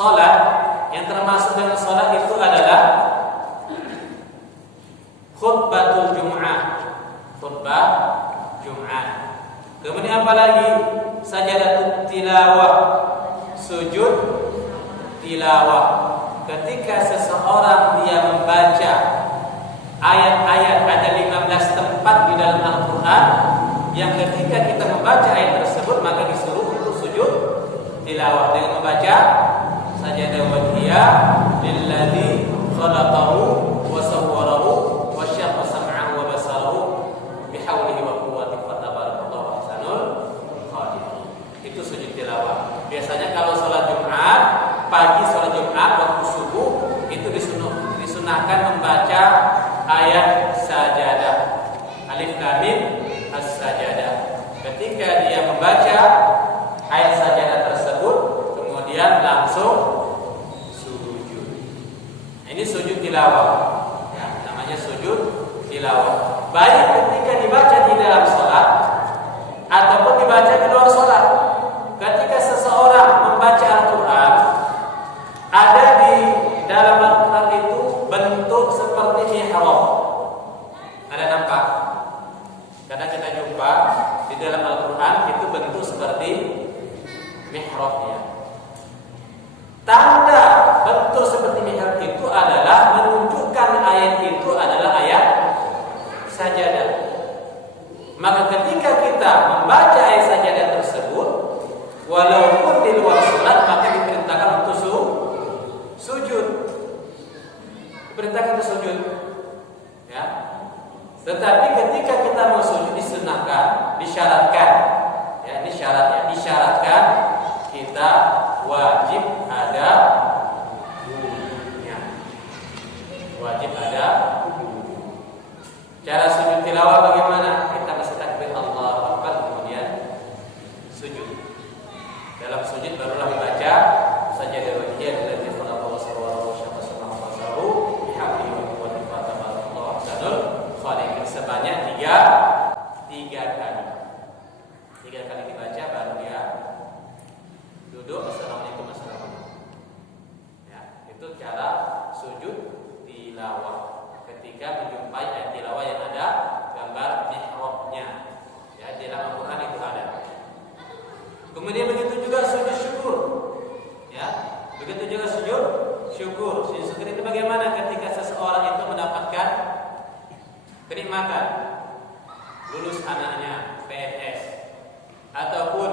Salat yang termasuk dalam salat itu adalah khutbatul Jum'ah. Khutbah Jum'ah. Kemudian apa lagi? Sajadatut tilawah, sujud tilawah. Ketika seseorang dia membaca ayat-ayat, ada 15 tempat di dalam Al-Quran yang ketika kita membaca ayat tersebut maka disuruh untuk sujud tilawah dengan membaca sajadah wajhiyah lilladzi khalaqahu wa sawwarahu wa syaqqa sam'ahu wa basarahu bihaulihi wa quwwatihi fatabarakallahu ahsanul khaliqin. Itu sujud tilawah. Biasanya kalau salat Jumat, pagi salat Jumat waktu subuh itu disunahkan membaca ayat sajadah. Alif lam mim as-sajadah. Ketika dia membaca ayat sajadah tersebut, kemudian langsung sujud. Ini sujud tilawah. Ya, namanya sujud tilawah. Baik ketika dibaca di dalam salat ataupun dibaca di luar salat. Ketika seseorang membaca Al-Quran, ada di dalam Al-Quran itu bentuk seperti mihrab. Ada nampak? Kadang kita jumpa di dalam Al-Quran itu bentuk seperti mihrabnya. Tanda bentuk seperti mihrab itu adalah menunjukkan ayat itu adalah ayat sajadah. Maka ketika kita membaca ayat sajadah tersebut, walaupun di luar salat, maka diperintahkan untuk sujud. Diperintahkan untuk sujud. Ya. Tetapi ketika kita mau sujud disunahkan, disyaratkan. Ya, ini syaratnya, disyaratkan kita wajib ada wudunya. Wajib ada wudu. Cara sujud tilawah bagaimana? Kita mesti takbir Allahu Akbar kemudian sujud. Dalam sujud barulah dibaca sajadah wajhiyah allati khalaqa wa sawwara wa syaqqa sam'ahu wa basarahu bihamdihi wa quwwatihi fatabarakallahu ahsanul khaliqin. Sebanyak tiga kali. 3 kali dibaca baru dia duduk. Assalamualaikum warahmatullahi. Ya, itu cara sujud tilawah. Ketika menjumpai ayat tilawah yang ada gambar mihrabnya. Ya, di dalam Al-Qur'an itu ada. Kemudian begitu juga sujud syukur. Ya, begitu juga sujud syukur. Sujud syukur itu bagaimana ketika seseorang itu mendapatkan kenikmatan, lulus anaknya PNS, ataupun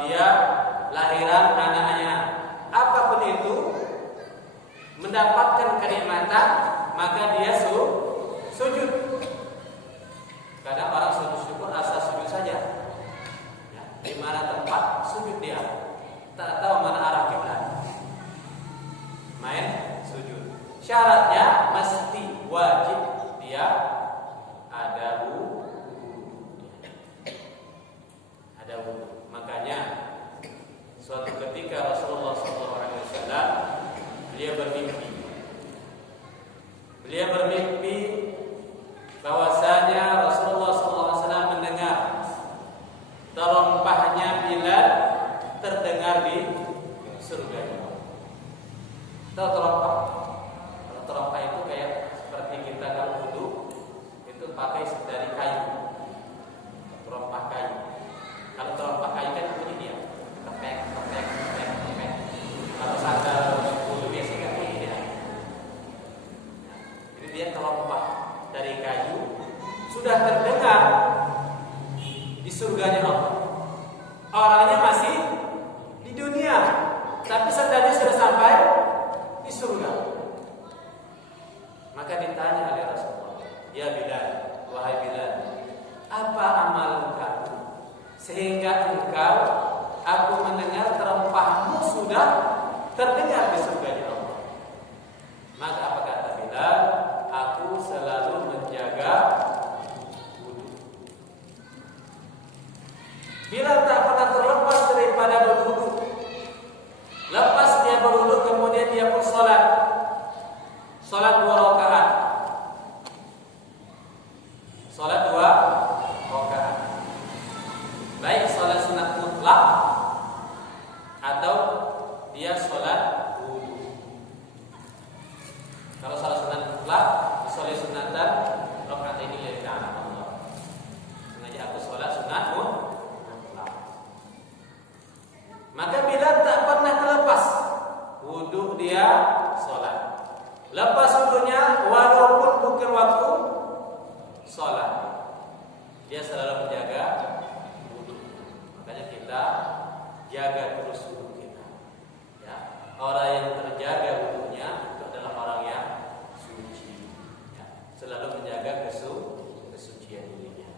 dia lahiran anaknya, apapun itu mendapatkan kenikmatan, maka dia sujud. Kadang orang sujud syukur asal sujud saja. Di mana tempat sujud dia, tak tahu mana arah kiblat, main sujud. Syaratnya mesti wajib dia ada wudu. Ada wudu. Makanya suatu ketika Rasulullah SAW beliau bermimpi bahwasanya Rasulullah SAW mendengar terompahnya Bilal terdengar di surga. Tahu terompah? Kalau terompah itu kayak seperti kita kalau wudu itu pakai dari kayu. Terompah kayu. Kalau terompah kayu kan bunyi dia. Kepek. Kalau sandal wudu biasa kan bunyi dia. Jadi dia terompah dari kayu sudah terdengar di surganya Allah. Orangnya masih di dunia, tapi sandalnya sudah sampai di surga. Maka ditanya oleh Rasulullah, "Ya Bilal, wahai Bilal, apa amal kamu sehingga engkau aku mendengar terompahmu sudah terdengar di surganya Allah?" Maka apa kata Bilal? "Aku selalu menjaga wudu." Bilal tak pernah terlepas daripada berwudu. Lepas dia berwudu kemudian dia pun salat 2 rakaat. Salat 2 rakaat. Baik salat sunat mutlak atau Lepas wudunya walaupun bukan waktu sholat, dia selalu menjaga wudu. Makanya kita jaga terus wudu kita. Ya, orang yang terjaga wudunya itu adalah orang yang suci. Ya, selalu menjaga kesucian dirinya.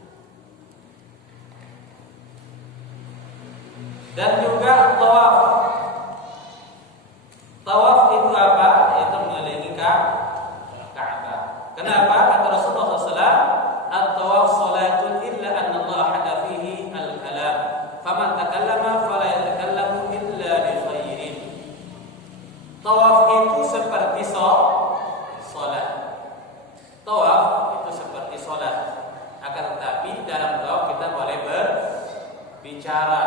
Dan juga tawaf. Tawaf itu apa? Itu mengelilingi Ka'bah. Kenapa? Kata Rasulullah SAW, at-tawaf salatun illa anna Allah hada fihi al-kalam. Faman takallama fala yatakallamu illa bi khairin. Tawaf itu seperti salat. Tawaf itu seperti salat. Akan tetapi dalam tawaf kita boleh berbicara.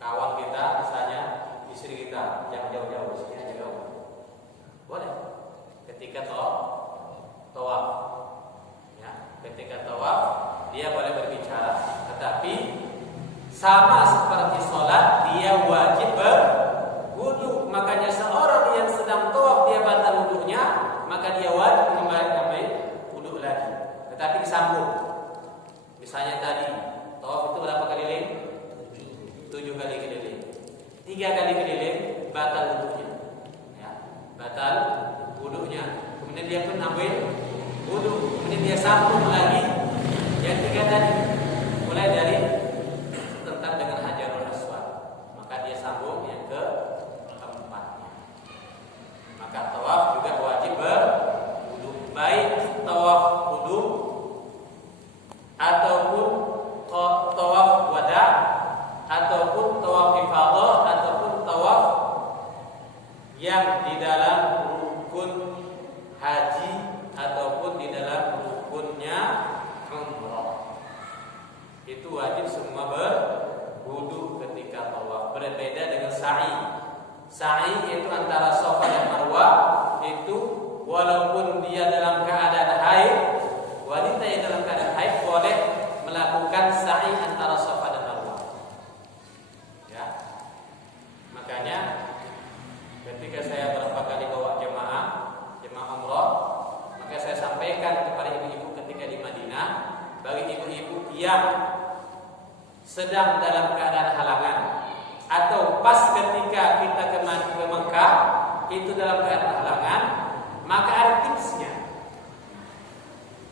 Kawan kita misalnya, istri kita yang jauh-jauh, istrinya jauh, boleh ketika tawaf, ya, ketika tawaf dia boleh berbicara, tetapi sama seperti sholat dia wajib berwudu. Makanya seorang yang sedang tawaf dia batal wudunya, maka dia wajib kembali wudu lagi, tetapi disambung. Misalnya tadi tawaf itu berapa keliling? 7 kali keliling. 3 kali keliling batal wudunya. Ya, batal wudunya. Kemudian dia pun ambil wudu, kemudian dia sambung lagi yang 3 tadi. Mulai dari tentang dengan Hajarul Aswad. Maka dia sambung yang keempatnya. Maka tawaf juga wajib berwudu. Baik tawaf wudu ataupun tawaf wada, ataupun tawaf ifadah, ataupun tawaf yang di dalam rukun haji, ataupun di dalam rukunnya umrah. Itu wajib semua berwudu ketika tawaf. Berbeda dengan sa'i. Sa'i itu antara Safa dan Marwah, itu walaupun dia dalam keadaan haid, wanita yang dalam keadaan haid boleh melakukan sa'i antara Safa dan Marwah. Makanya ketika saya berapa kali bawa jemaah umrah, maka saya sampaikan kepada ibu-ibu ketika di Madinah, bagi ibu-ibu yang sedang dalam keadaan halangan atau pas ketika kita ke Mekah itu dalam keadaan halangan, maka ada tipsnya.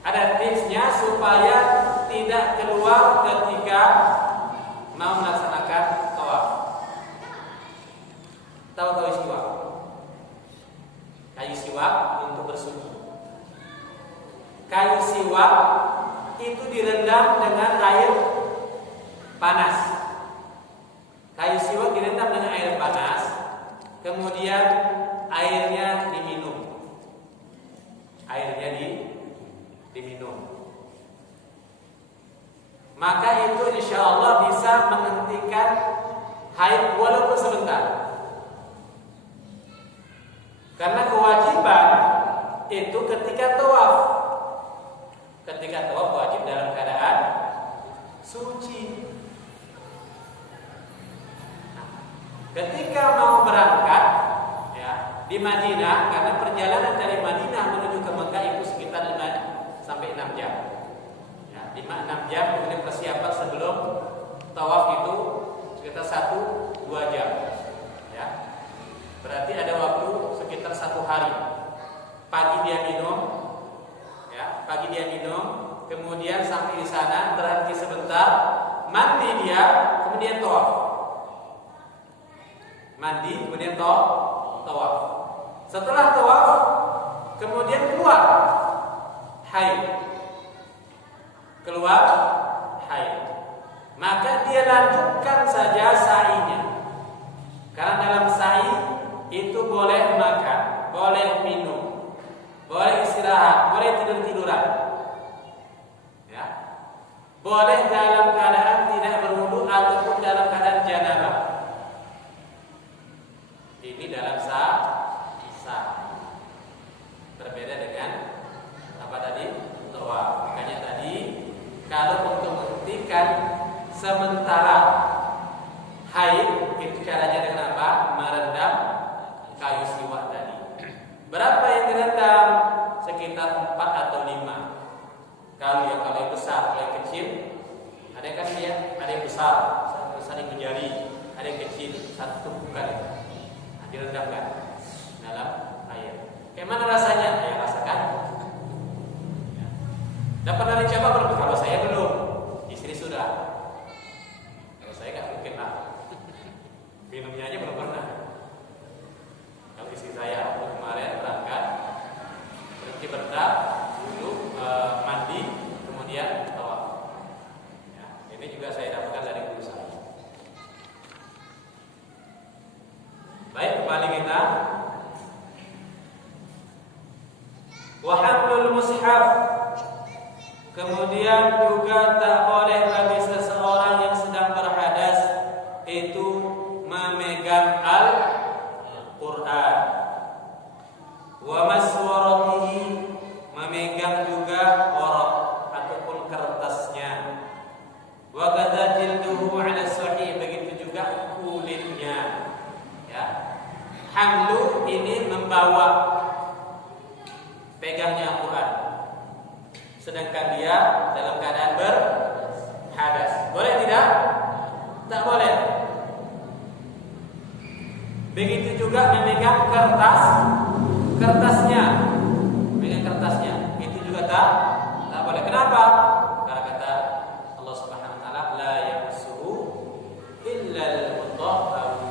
Ada tipsnya supaya tidak keluar ketika mau melaksanakan tawaf. Tahu kayu siwak? Kayu siwak untuk bersuci. Kayu siwak itu direndam dengan air panas. Kayu siwak direndam dengan air panas, kemudian airnya diminum. Airnya diminum. Maka itu insya Allah bisa menghentikan haid walaupun sebentar. Karena kewajiban itu ketika tawaf. Ketika tawaf wajib dalam keadaan suci. Ketika mau berangkat ya, di Madinah, karena perjalanan dari Madinah menuju ke Mekah itu sekitar 5 sampai 6 jam. Ya, 5-6 jam, kemudian persiapan sebelum tawaf itu sekitar 1-2 jam. Ya. Berarti ada waktu sekitar 1 hari. Pagi dia minum, ya, pagi dia minum, kemudian sampai di sana berhenti sebentar, mandi dia, kemudian tawaf. Mandi, kemudian tawaf. Setelah tawaf, kemudian keluar haid. Keluar haid. Maka dia lanjutkan saja sa'inya. Karena dalam sa'i itu boleh makan, boleh minum, boleh istirahat, boleh tidur-tiduran. Ya. Boleh dalam keadaan tidak berwudu ataupun dalam keadaan janabah. Ini dalam sa'i. Berbeda dengan apa tadi? Tawaf. Makanya tadi kalau untuk menghentikan sementara haid itu caranya dengan apa? Merendam kayu siwak tadi. satu tumpukan direndamkan dalam air. Kayak mana rasanya? Ya rasakan. Dapat dari coba belum? Kalau saya belum, di sini sudah. Kalau saya nggak mungkin lah. Minumnya aja belum pernah. Kalau istri saya waktu kemarin berangkat, berhenti bentar, duduk, mandi, kemudian tawaf. Ya, ini juga saya dapatkan dari guru saya. Baik, kembali kita. Wa hamlul mushaf. Kemudian juga tak boleh bagi seseorang yang sedang berhadas itu memegang Al-Quran. Wa maswaratihi, memegang juga waraq ataupun kertasnya. Wa kadza jilduhu 'ala sahih, begitu juga kulitnya. Ya. Hamlu ini membawa, pegangnya Al-Quran, sedangkan dia dalam keadaan berhadas. Boleh tidak? Tak boleh. Begitu juga memegang kertasnya, memegang kertasnya, itu juga tak boleh. Kenapa? Karena kata Allah Subhanahu wa taala, la yamassuhu illa al-mutahharun.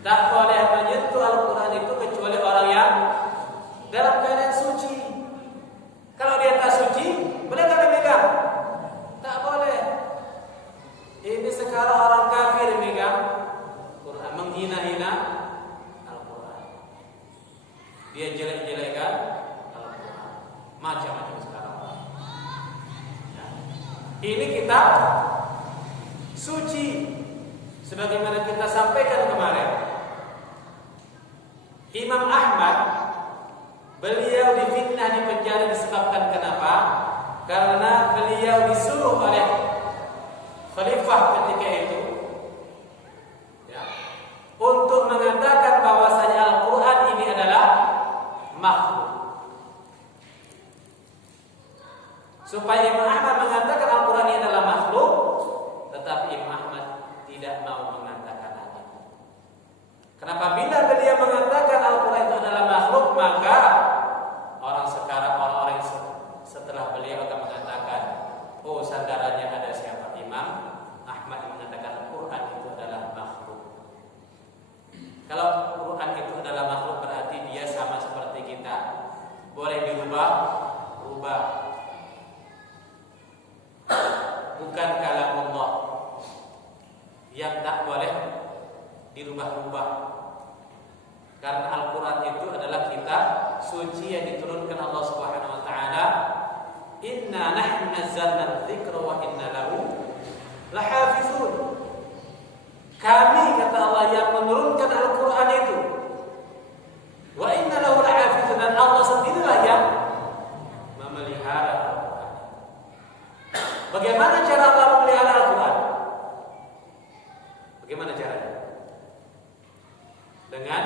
Tak boleh menyentuh Al-Quran itu kecuali orang yang dalam keadaan suci. Kalau dia tak suci, boleh tak dipegang? Tak boleh. Ini sekarang orang kafir memegang Quran, menghina-hina Al-Quran. Dia jelek-jelekan Al-Quran. Macam-macam sekarang. Ya. Ini kita suci, sebagaimana kita sampaikan kemarin. Imam Ahmad, beliau difitnah, di penjara disebabkan kenapa? Karena beliau disuruh oleh khalifah ketika itu, ya, untuk mengatakan bahwasanya Al-Quran ini adalah makhluk. Supaya Imam Ahmad mengatakan Al-Quran ini adalah makhluk, tetapi Imam Ahmad tidak mau mengatakan hal itu. Kenapa? Bila beliau mengatakan Al-Quran itu adalah makhluk, maka orang-orang yang setelah beliau akan mengatakan, oh sandarannya ada siapa? Imam Ahmad yang mengatakan Al-Quran itu adalah makhluk. Kalau Al-Quran itu adalah makhluk, berarti dia sama seperti kita, boleh dirubah. Bukan kalamullah yang tak boleh dirubah-rubah. Karena Al-Quran itu adalah kitab suci yang diturunkan Allah Subhanahu wa taala. Inna nahnu nazzalna dzikra wa inna lahu lahafizun. Kami, kata Allah, yang menurunkan Al-Quran itu. Wa inna lahu lahafizun, dan Allah sendirilah yang memelihara Al-Quran. Bagaimana cara Allah memelihara Al-Quran? Bagaimana caranya? Dengan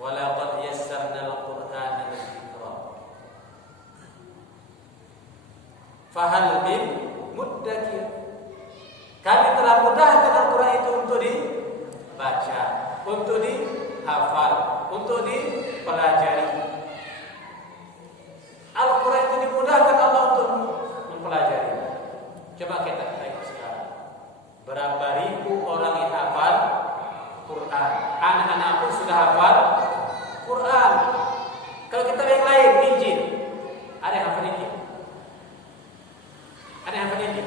walaqad yassarna al-Qur'ana lidzikra fahal min muddakir. Kami telah mudahkan Al-Quran itu untuk dibaca, untuk dihafal, untuk dipelajari. Al-Quran itu dimudahkan Allah untuk mempelajari. Coba kita tengok sekarang, berapa ribu orang yang hafal Quran. Anak-anak pun sudah hafal Quran. Kalau kita yang lain, Injil, ada yang hafal Injil? Ada yang hafal Injil?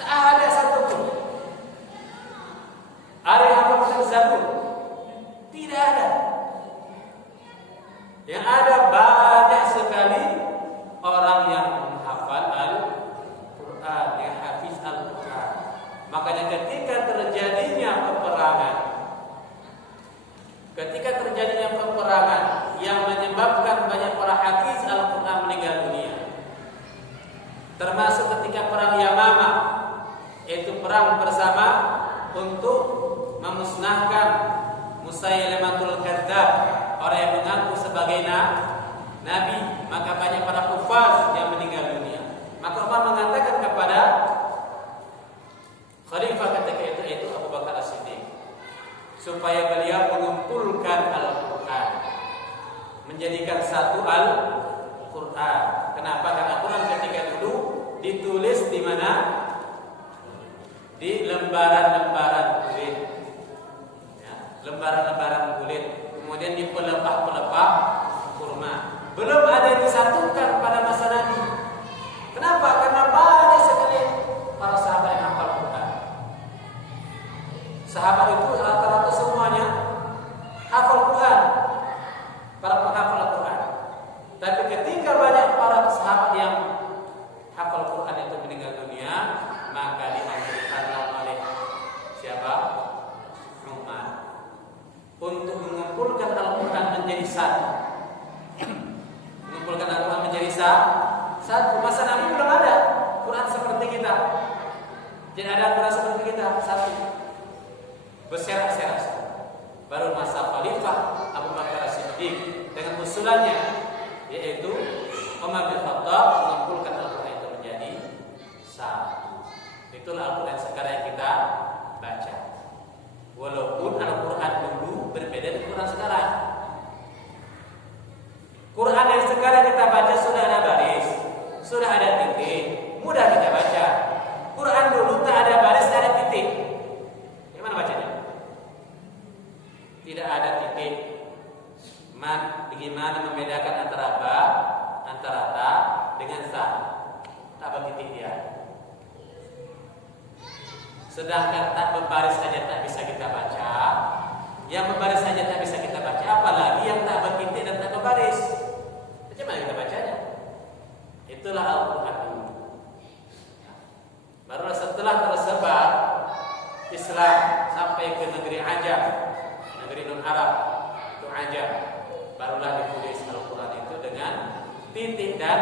Tak ada satu pun. Ada yang hafal Zabur? Tidak ada. Yang ada banyak sekali orang yang menghafal Al-Quran, yang hafiz Al-Quran. Makanya ketika terjadinya peperangan yang menyebabkan banyak para hafiz Al-Quran meninggal dunia, termasuk ketika perang Yamamah, yaitu perang bersama untuk memusnahkan Musailamatul Kadzdzab, orang yang mengaku sebagai nabi, maka banyak para hufaz yang meninggal dunia. Maka Umar mengatakan kepada Khalifah Siapa ketika itu? Yaitu Abu Bakar As-Siddiq. Supaya beliau mengumpulkan Al-Quran, menjadikan satu Al-Quran. Kenapa? Karena Al-Quran ketika dulu ditulis di mana? Di lembaran-lembaran kulit, ya, lembaran-lembaran kulit, kemudian di pelepah-pelepah kurma. Belum ada yang disatukan pada masa Nabi. Kenapa? Karena banyak sekali para sahabat yang hafal Quran. Sahabat itu rata-rata semuanya hafal Quran, para penghafal Quran. Tapi ketika banyak para sahabat yang hafal Quran itu meninggal dunia, maka dianjurkanlah oleh siapa? Umar untuk mengumpulkan Al-Quran menjadi satu. Mengumpulkan Al-Quran menjadi satu. Masa Nabi belum ada Quran seperti kita. Tidak ada Quran seperti kita, satu. Berserak-serak. Baru masa Khalifah Abu Bakar As-Siddiq dengan usulannya, yaitu Umar bin Khattab mengumpulkan Al-Quran itu menjadi satu. Itulah Al-Quran sekarang yang kita baca. Walaupun Al-Quran dulu berbeda dengan Quran sekarang. Quran yang sekarang kita baca sudah ada baris, sudah ada titik, mudah kita baca. Quran dulu tak ada baris, tak ada titik. Bagaimana bacanya? Tidak ada titik. Bagaimana membedakan antara ba, antara ta dengan sa? Tak bertitik dia. Sedangkan tak berbaris saja tak bisa kita baca. Yang berbaris saja tak bisa kita baca, apalagi yang tak bertitik dan tak berbaris. Bagaimana kita bacanya? Itulah Al-Quran dulu. Barulah setelah tersebar Islam sampai ke negeri Ajam, negeri non-Arab, itu Ajam, barulah ditulis Al-Quran itu dengan titik dan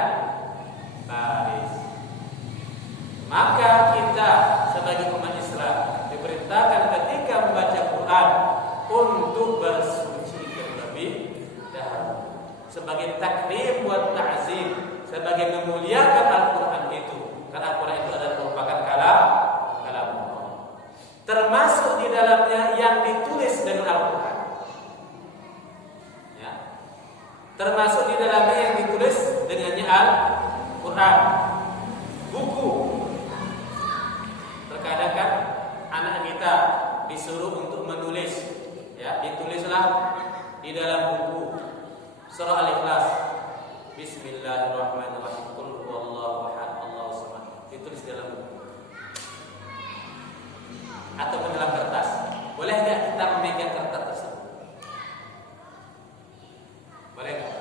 baris. Maka kita sebagai umat Islam diperintahkan ketika membaca Quran untuk bersuci terlebih dahulu, sebagai takrim buat ta'zim, sebagai memuliakan Al-Quran itu. Karena Al-Quran itu adalah merupakan kalam Allah. Termasuk di dalamnya yang ditulis dengan Al-Quran. Ya. Termasuk di dalamnya yang ditulis dengannya Al-Quran. Buku. Terkadang kan anak kita disuruh untuk menulis, ya, ditulislah di dalam buku surah Al-Ikhlas, Bismillahirrahmanirrahim, Qul huwallahu ahad, Allahus samad, ditulis dalam buku atau dalam kertas. Boleh enggak kita memegang kertas tersebut? Boleh enggak?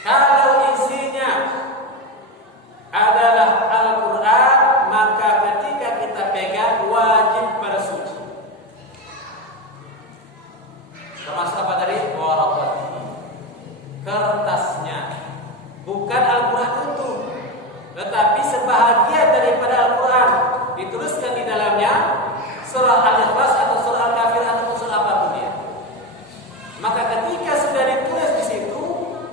Kalau isinya adalah Al-Quran, maka ketika kita pegang wajib bersuci. Termasuk apa tadi? Waraqat. Kertasnya, bukan Al-Quran utuh, tetapi sebahagian daripada Al-Quran dituliskan di dalamnya surah Al-Ikhlas atau surah Al-Kafir atau surah apapun dia. Maka ketika sudah ditulis di situ,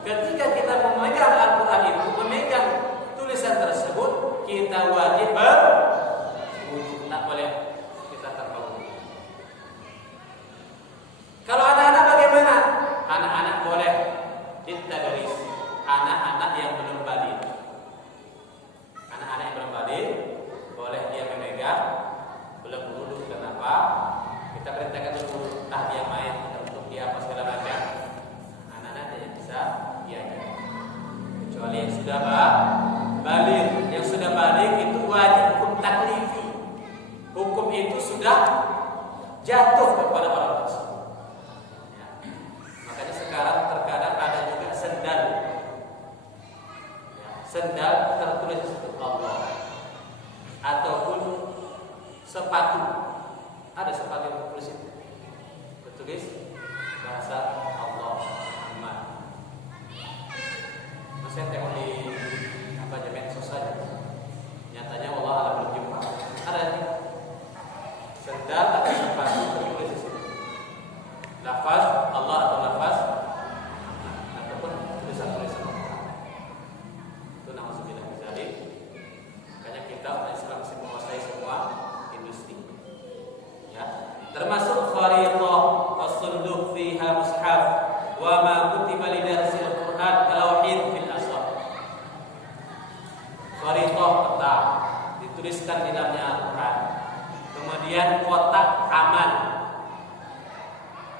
ketika kita memegang Al-Quran itu, memegang tulisan tersebut, kita wajib berwudu. Tak boleh kita tanpa wudu. Kalau anak-anak bagaimana? Anak-anak boleh ditadris. Anak-anak yang belum balik. Anak-anak yang belum balik boleh dia memegang, belum wudu. Kenapa? Kita perintahkan dulu, dia main untuk dia apa segala macam. Anak-anak yang bisa diajar. Kecuali yang sudah balik. Yang sudah balik itu wajib hukum taklifi. Hukum itu sudah jatuh kepada orang tersebut. Ya. Makanya sekarang terkadang ada juga sendal. Ya. Sendal tertulis untuk Allah. Ataupun sepatu. Ada sepatu yang tertulis itu. Tertulis bahasa Allah Muhammad. Saya tengok di medsos saja. Nyatanya Allah alam berjumpa. Ada sendal atau sepatu tertulis di sini. Lafaz Allah atau lafaz ataupun tulisan-tulisan Allah. Itu nama sebilah bizalik. Makanya kita umat Islam mesti menguasai termasuk khariqah as-sunduq fiha mushaf wa ma kutiba li darsil Quran alawhin fil aswaq. Khariqah peta dituliskan di dalamnya Al-Quran. Kemudian kotak amal,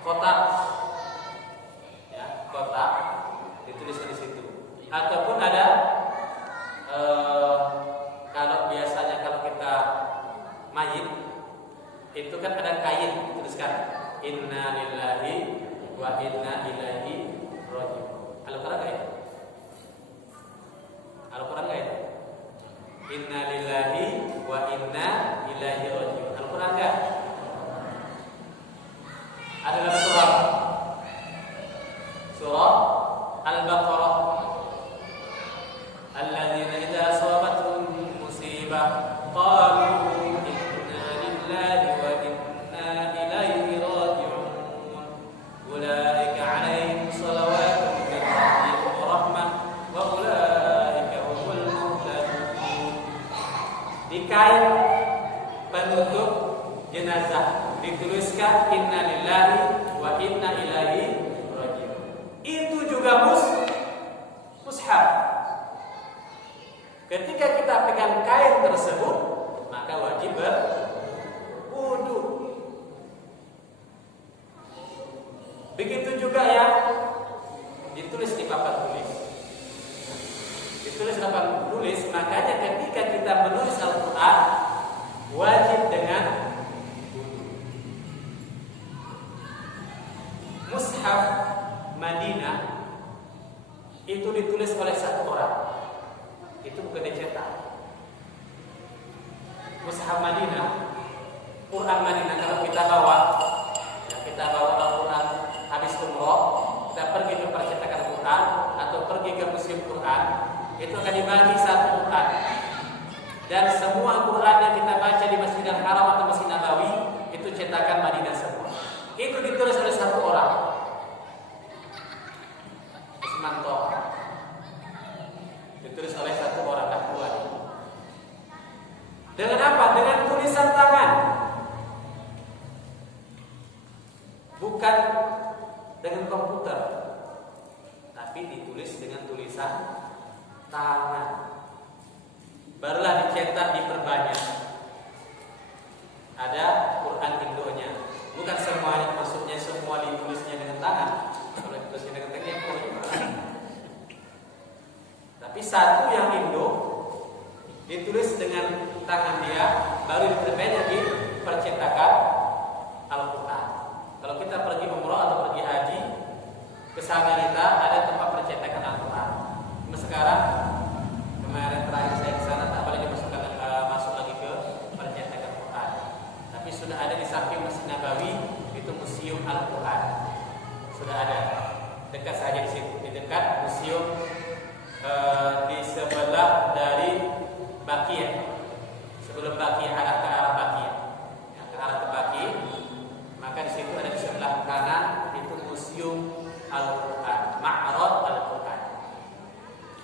kotak ya, kotak dituliskan di situ. Ataupun ada kalau biasanya kalau kita mayit itu kan ada kain dituliskan inna lillahi wa inna ilaihi raji'un. Al-Quran enggak ya? Al-Quran enggak ya? Inna lillahi wa inna ilaihi raji'un. Al-Quran enggak? Ada dalam surah Al-Baqarah. Alladzina idza asabatuhum musibah qalu inna lillahi wa inna ilaihi raji'un. Ulaika 'alaihim shalawatun min rabbihim wa rahmah wa ulaika humul muhtadun. Di kain penutup jenazah dituliskan inna lillahi wa inna ilaihi raji'un. Itu juga mushaf. Ketika kita pegang kain tersebut, maka wajib berwudu. Begitu juga yang ditulis di papan tulis. Ditulis di papan tulis, makanya ketika kita menulis Al-Quran wajib dengan wudu. Mushaf Madinah itu ditulis oleh satu orang. Itu bukan dicetak. Mushaf Madinah, Quran Madinah kalau kita bawa, ya kita bawa Al-Quran habis umroh, kita pergi ke percetakan Quran atau pergi ke museum Quran, itu akan dibagi satu Quran. Dan semua Quran yang kita baca di Masjidil Haram atau Masjid Nabawi itu cetakan Madinah semua. Itu ditulis oleh satu orang. Usman Toha. Ditulis oleh satu orang ahli. Dengan apa? Dengan tulisan tangan. Bukan dengan komputer. Tapi ditulis dengan tulisan tangan. Barulah dicetak, diperbanyak. Ada Quran Indonya. Bukan semuanya, maksudnya semua ditulisnya dengan tangan. Kalau ditulisnya dengan tangan, tapi satu yang Indo ditulis dengan tangan dia, baru diperbanyak di percetakan Al-Quran. Kalau kita pergi umroh atau pergi haji, ke sana kita ada tempat percetakan Al-Quran. Sekarang kemarin terakhir saya ke sana tak boleh dimasukkan masuk lagi ke percetakan Quran. Tapi sudah ada di samping Masjid Nabawi itu Museum Al-Quran. Sudah ada dekat saja di situ, di dekat museum di sebelah dari Baqiyah. Sebelum Baqiyah arah ke arah Baqiyah. Ya, ke arah ke Baqiyah. Maka di situ ada di sebelah kanan itu Museum Al-Quran, Ma'rad Al-Quran.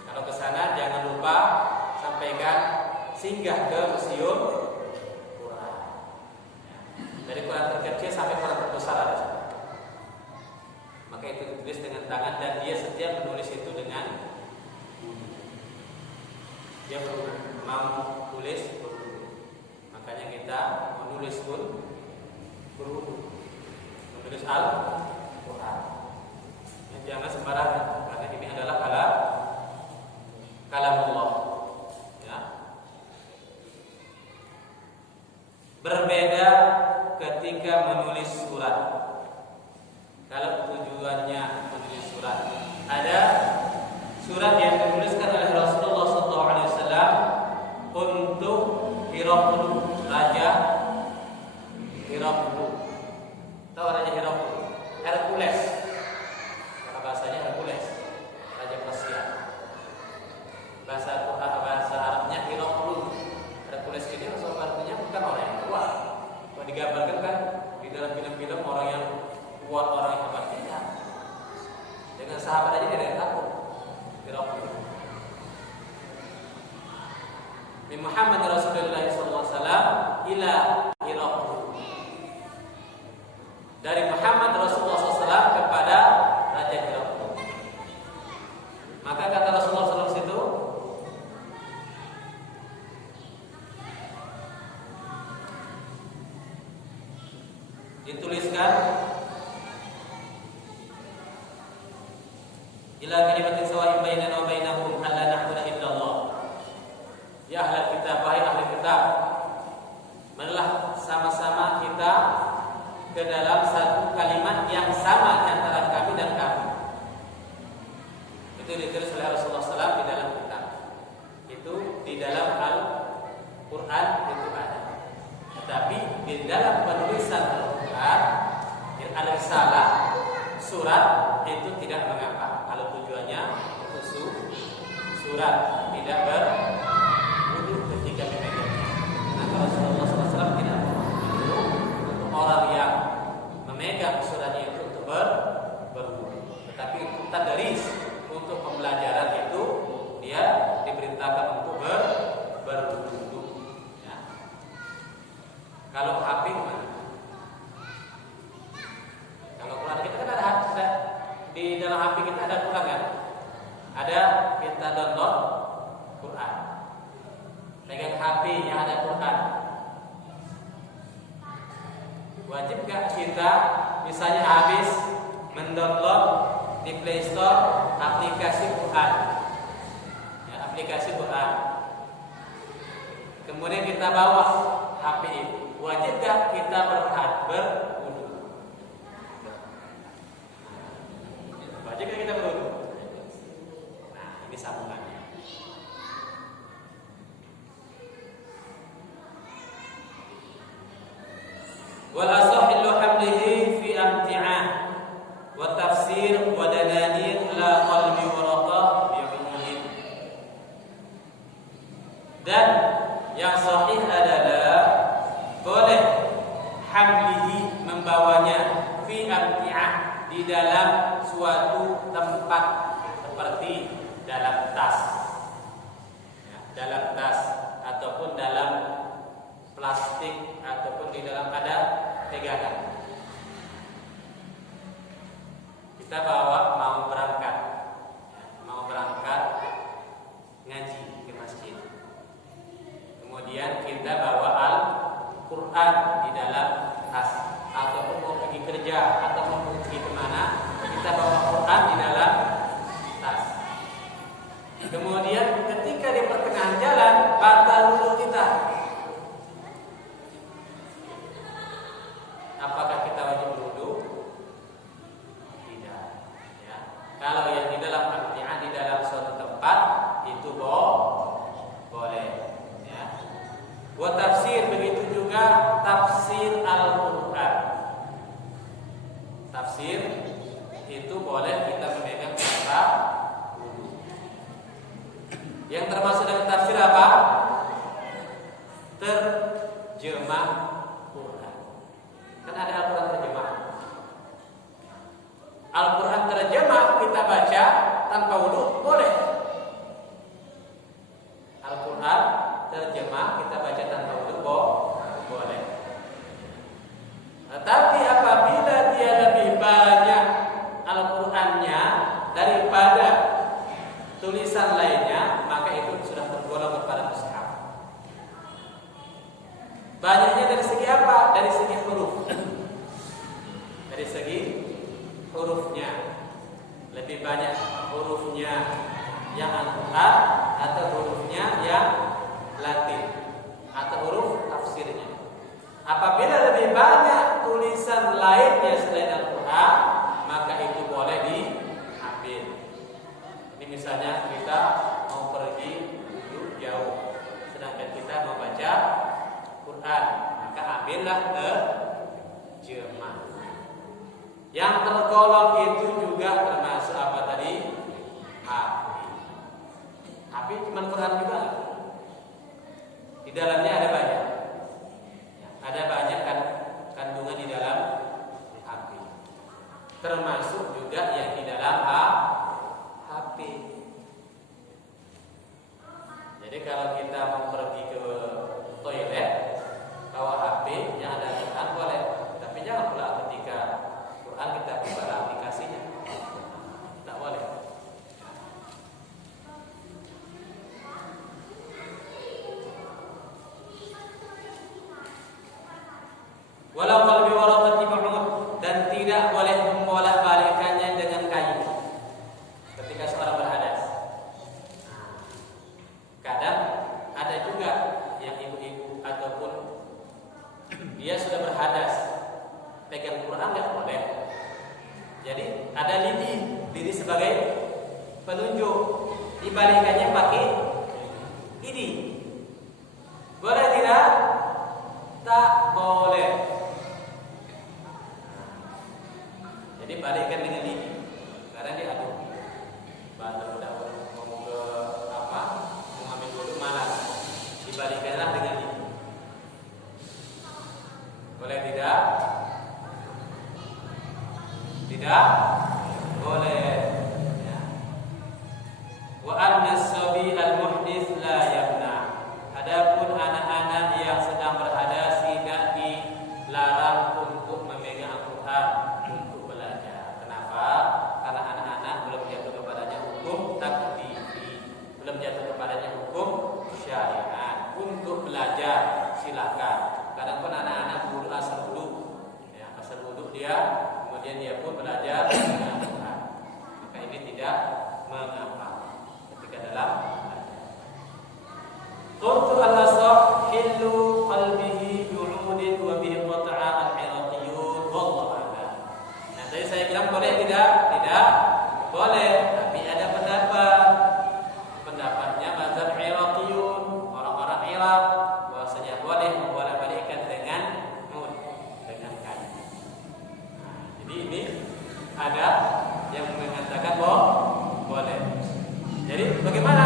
Kalau ke sana jangan lupa sampaikan singgah ke Museum Quran. Dari Quran terkecil sampai Quran terbesar ada. Maka itu ditulis dengan tangan dan dia setiap menulis itu dengan dia mau tulis berwudu. Makanya kita menulis pun berwudu. Menulis Al-Quran. Jangan sembarangan karena ini adalah kalamullah. Ya. Berbeda ketika menulis surat. Kalau tujuannya menulis surat, ada surat yang dituliskan oleh Rasulullah SAW untuk Hiraklu, Raja Hiraklu. Tahu Raja Hiraklu? Hercules. Karena bahasanya Hercules, Raja Persia. Bahasa Arabnya Hiraklu. Hercules ini artinya bukan orang yang kuat. Kalau digambarkan kan di dalam film-film orang yang kuat, orang yang hebat tidak. Dengan sahabat aja tidak ada yang takut. Hiraklu. Min Muhammad Rasulullah SAW ila Hiraklu. dari Muhammad Rasulullah SAW kepada Raja Firaun. Maka kata Rasulullah SAW itu, dituliskan ila kalimatin sawa'in bainana wa bainakum alla na'budu illallah. Ya ahlul kitab, wahai ahli kitab, marilah sama-sama kita ke dalam satu kalimat yang sama antara kami dan kamu. Itu ditulis oleh Rasulullah SAW di dalam kitab. Itu di dalam Al-Quran itu ada. Tetapi di dalam penulisan Al-Quran, Al-Risalah, surat itu tidak mengapa. Kalau tujuannya khusus surat tidak berwudu ketika memegangnya. Maka Rasulullah SAW tidak menyuruh untuk orang yang memegang suratnya itu untuk berwudu. Tetapi untuk tadris, untuk pembelajaran itu dia diperintahkan untuk berwudu. Ya. Kalau HP mana? Kalau Quran kita kan ada di dalam HP kita ada Quran kan? Ada kita download Quran. Pegang HP yang ada Quran. Wajib gak kita misalnya habis mendownload di Play Store aplikasi Quran, ya, aplikasi Quran. Kemudian kita bawa HP itu, wajib gak kita berwudu? Wajib gak kita berwudu? Nah, ini sambungannya. Wal asahillu hamlihi fi amti'ah wa tafsir wa dananir la qalbi waraqah bi'umuhin. Dan yang sahih adalah boleh hamlihi membawanya fi amti'ah di dalam suatu tempat seperti dalam tas, ya, dalam tas ataupun dalam plastik ataupun di dalam ada pegangan. Kita bawa mau berangkat ngaji ke masjid. Kemudian kita bawa Al-Quran di dalam tas, ataupun mau pergi kerja atau mau pergi kemana, kita bawa Quran di dalam tas. Kemudian ketika di pertengahan jalan batal wudu kita, apakah kita wajib berwudu? Tidak. Ya. Kalau yang di dalam artinya di dalam suatu tempat itu boleh. Ya. Buat tafsir begitu juga tafsir Al-Quran. Tafsir itu boleh kita memegang kata wudu. Yang termasuk dalam tafsir apa? Terjemah Quran. Kan ada Al-Quran terjemah. Al-Quran terjemah kita baca tanpa wudu boleh. Al-Quran terjemah kita baca tanpa wudu boleh. Tetapi apabila dia lebih banyak Al-Qurannya daripada tulisan lainnya, maka itu sudah tergolong kepada mushaf. Banyaknya dari segi apa? Dari segi huruf. Dari segi hurufnya. Lebih banyak hurufnya yang Al-Quran atau hurufnya yang Latin atau huruf tafsirnya. Apabila lebih banyak tulisan lainnya selain Al-Quran, maka itu boleh diambil. Ini misalnya kita mau pergi dulu jauh, sedangkan kita mau baca Quran, maka ambillah terjemah. Yang tergolong itu juga termasuk apa tadi? HP cuma Quran juga. Di dalamnya ada banyak. Ada banyak kandungan di dalam HP. Termasuk juga yang di dalam HP. Jadi kalau kita mau pergi ke toilet, bawa HP yang ada Quran boleh, tapi jangan pula ketika dia sudah berhadas, pegang Quran nggak boleh. Jadi ada lidi sebagai penunjuk, dibalikannya pakai lidi. Boleh tidak? Tak boleh. Jadi balikkan dengan lidi, karena dia aduk. Bandar udah mau ke apa? Mau ambil dulu malas, dibalikkanlah dengan lidi. Boleh tidak? Tidak boleh. Ya. Wa anna as-sabi al-muhdits la yamna. Adapun anak-anak yang sedang berhadas tidak dilarang untuk memegang Al-Qur'an untuk belajar. Kenapa? Karena anak-anak belum jatuh kepadanya hukum taklifi, belum jatuh kepadanya hukum syariat. Untuk belajar silakan. Kadang-kadang anak-anak guru asal wudu, ya, asal wudu dia, kemudian dia pun belajar dengan Al-Quran. Maka ini tidak mengapa ketika dalam Qultu al-asah hillu qalbihi bi'udin wa bihi qata'a al-iraqiyun wallahu a'lam. Nah, tadi saya bilang boleh tidak? Tidak boleh, tapi ada pendapatnya mazhab Iraqiyun, orang-orang Irak, bahwasanya boleh membolak-balikkan dengan kain. Nah, jadi ini ada yang mengatakan boleh. Jadi bagaimana?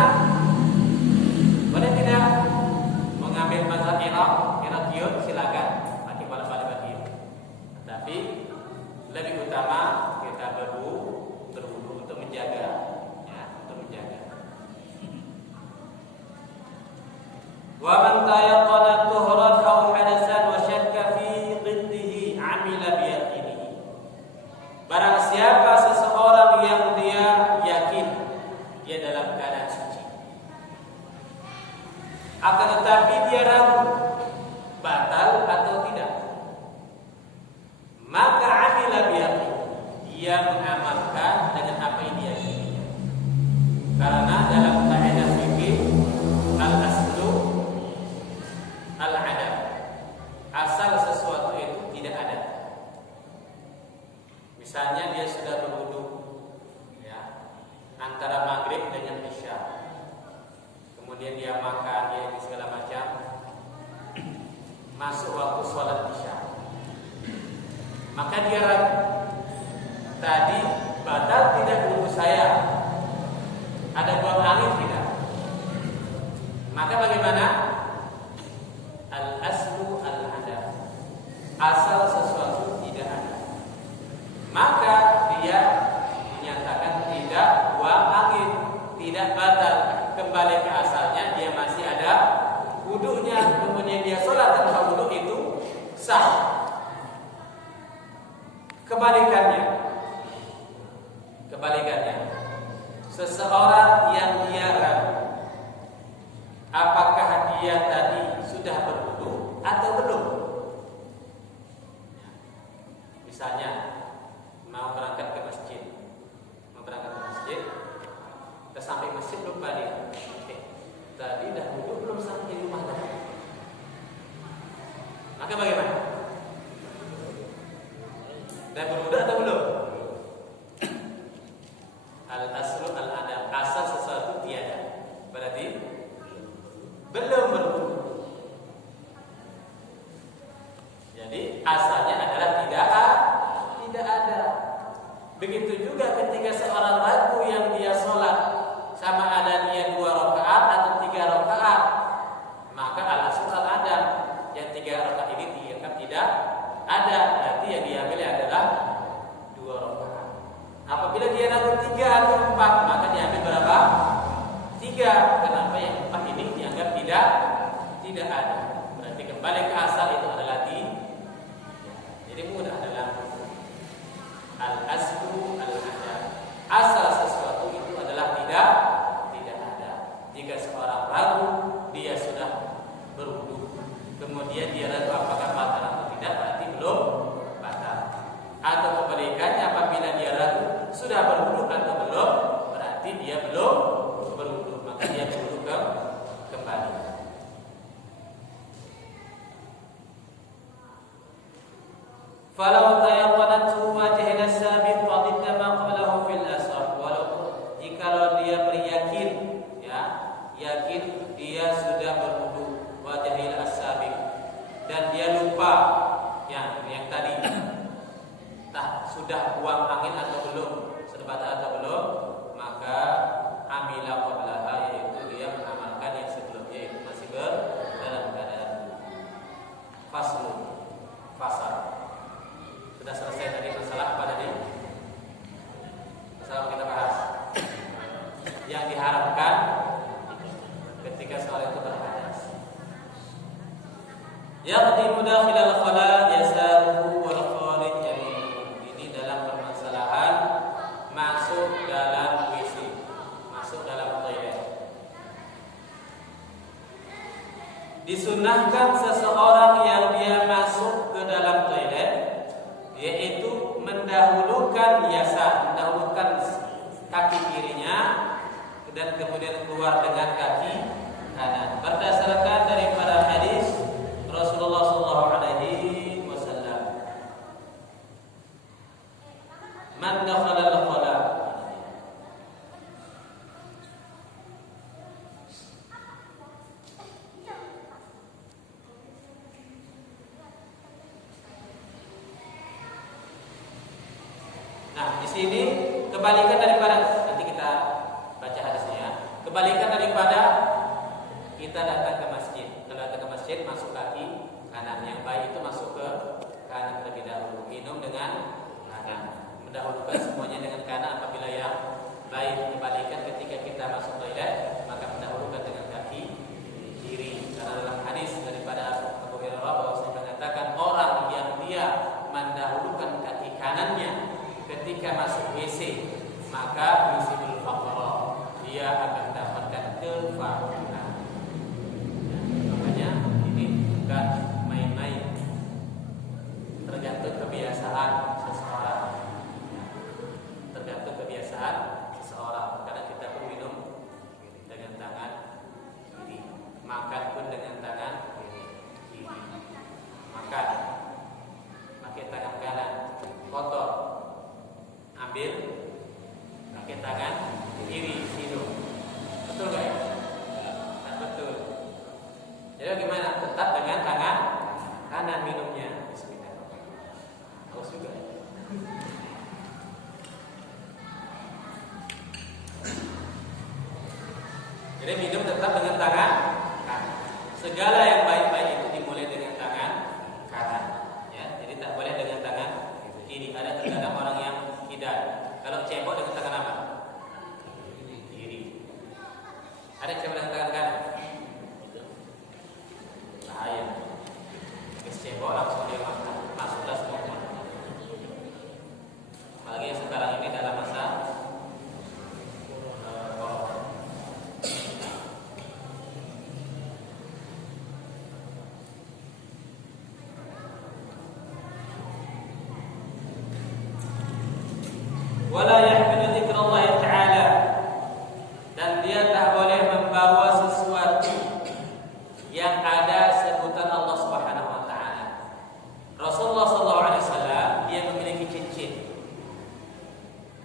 Boleh tidak mengambil mazhab Iraqiyun? Silakan pakai bolak-balik. Tapi lebih utama kita berwudu untuk menjaga, ya, untuk menjaga. Wa man tayaqqana tuhran aw hadasan wa syakka fi dhiddihi 'amila bi yaqinihi. Barang siapa seseorang yang dia yakin dia dalam keadaan suci, akan tetapi dia ragu batal atau tidak, maka 'amila bi yaqinihi, dia mengamalkan dengan apa yang dia yakini. Karena dalam kaidah fikih al-aslu al-adam, asal sesuatu itu tidak ada. Misalnya dia sudah berwudu, ya, antara maghrib dengan isya, kemudian dia makan, dia ini segala macam, masuk waktu sholat isya, maka dia ragu, tadi batal tidak wudu saya, ada buang angin tidak? Maka bagaimana? Al-aslu al-adam, asal sesuatu tidak ada, maka dia menyatakan tidak buang angin, tidak batal, kembali ke asalnya, dia masih ada wudunya, kemudian dia sholat tanpa wudu itu sah. Kebalikannya, seseorang yang dia ragu apakah dia tadi sudah berwudu atau belum. Misalnya mau berangkat ke masjid, kita sampai masjid lupa dia, tadi dah wudu belum sampai rumah tadi. Maka bagaimana? Dah berwudu atau belum? Al-aslu al-adam, asal sesuatu tiada, berarti belum berwudu. Jadi asalnya adalah tidak ada. Begitu juga ketika seorang ragu yang dia sholat, sama ada dia 2 rakaat atau 3 rakaat, maka al-aslu al-adam, yang 3 rakaat ini dianggap tidak ada, berarti yang diambil adalah 2 rakaat. Apabila dia ragu 3 atau 4, maka diambil berapa? 3. Kenapa yang 4 ini dianggap tidak ada? Berarti kembali ke asal itu adalah jadi mudah dalam al-aslu al-adam, asal sesuatu itu adalah tidak ada. Jika seorang ragu dia sudah berwudu, kemudian dia ragu apakah batal atau tidak, berarti belum batal. Atau kebalikannya, apabila dia ragu sudah berwudu atau belum, berarti dia belum berwudu, maka dia berwudu kembali. Falau tayaqanatu wajhil as-sabiq qadidna ma qablahu fil asar. Walaupun jikalau dia beryakin, ya, yakin dia sudah berwudu wajhil as-sabiq dan dia lupa yang tadi sudah buang angin atau belum, sudah batal atau belum, maka amila qablaha, yaitu dia mengamalkan yang sebelumnya itu masih dalam keadaan fasal. Sudah selesai tadi masalah apa tadi? Masalah kita bahas yang diharapkan ketika soal itu berhadas. Yaqdimu dakhilal khala yasaruhu wal kharij yamin. Ini dalam permasalahan masuk dalam WC, masuk dalam toilet. Disunahkan seseorang yang dia masuk ke dalam toilet, yaitu mendahulukan yasar, mendahulukan kaki kirinya dan kemudian keluar dengan kaki kanan. Berdasarkan daripada hadis Rasulullah SAW, man dakhala al-khala. Nah, di sini kebalikan daripada, nanti kita baca hadisnya. Kebalikan daripada kita datang ke masjid. Kalau datang ke masjid, masuk kaki kanan. Yang baik itu masuk ke kanan terlebih dahulu. Minum dengan kanan. Mendahulukan semuanya dengan kanan. Apabila yang baik, kebalikan ketika kita masuk toilet, maka mendahulukan dengan kaki kiri. Karena dalam hadis daripada Abu Hurairah bahwa mengatakan orang yang dia mendahulukan kaki kanannya ketika masuk WC, maka yusibul faqra, dia akan mendapatkan kefakiran. Makanya ini bukan main-main, tergantung kebiasaan seseorang. Tergantung kebiasaan seseorang. Kadang kita pun minum dengan tangan kiri, makan pun dengan tangan kiri. Makan pakai tangan kanan, kotor, ambil pakai tangan kiri, minum. Betul gak ya? Nah, betul. Jadi bagaimana? Tetap dengan tangan kanan minumnya. Bismillahirrahmanirrahim. Haus juga ya? Jadi minum tetap dengan tangan kanan. Segala yang baik-baik itu dimulai dengan tangan kanan, ya. Jadi tak boleh dengan tangan kiri. Ada terkadang orang yang kidal. Kalau cebok dengan tangan apa? Kiri. Ada cebok dengan tangan kanan? Bahaya. Cebok langsung dia makan. Masuklah semua. Apalagi sekarang ini dalam masa wala yahmilu dzikrallah ta'ala, dan dia tak boleh membawa sesuatu yang ada sebutan Allah Subhanahu wa taala. Rasulullah sallallahu alaihi wasallam dia memiliki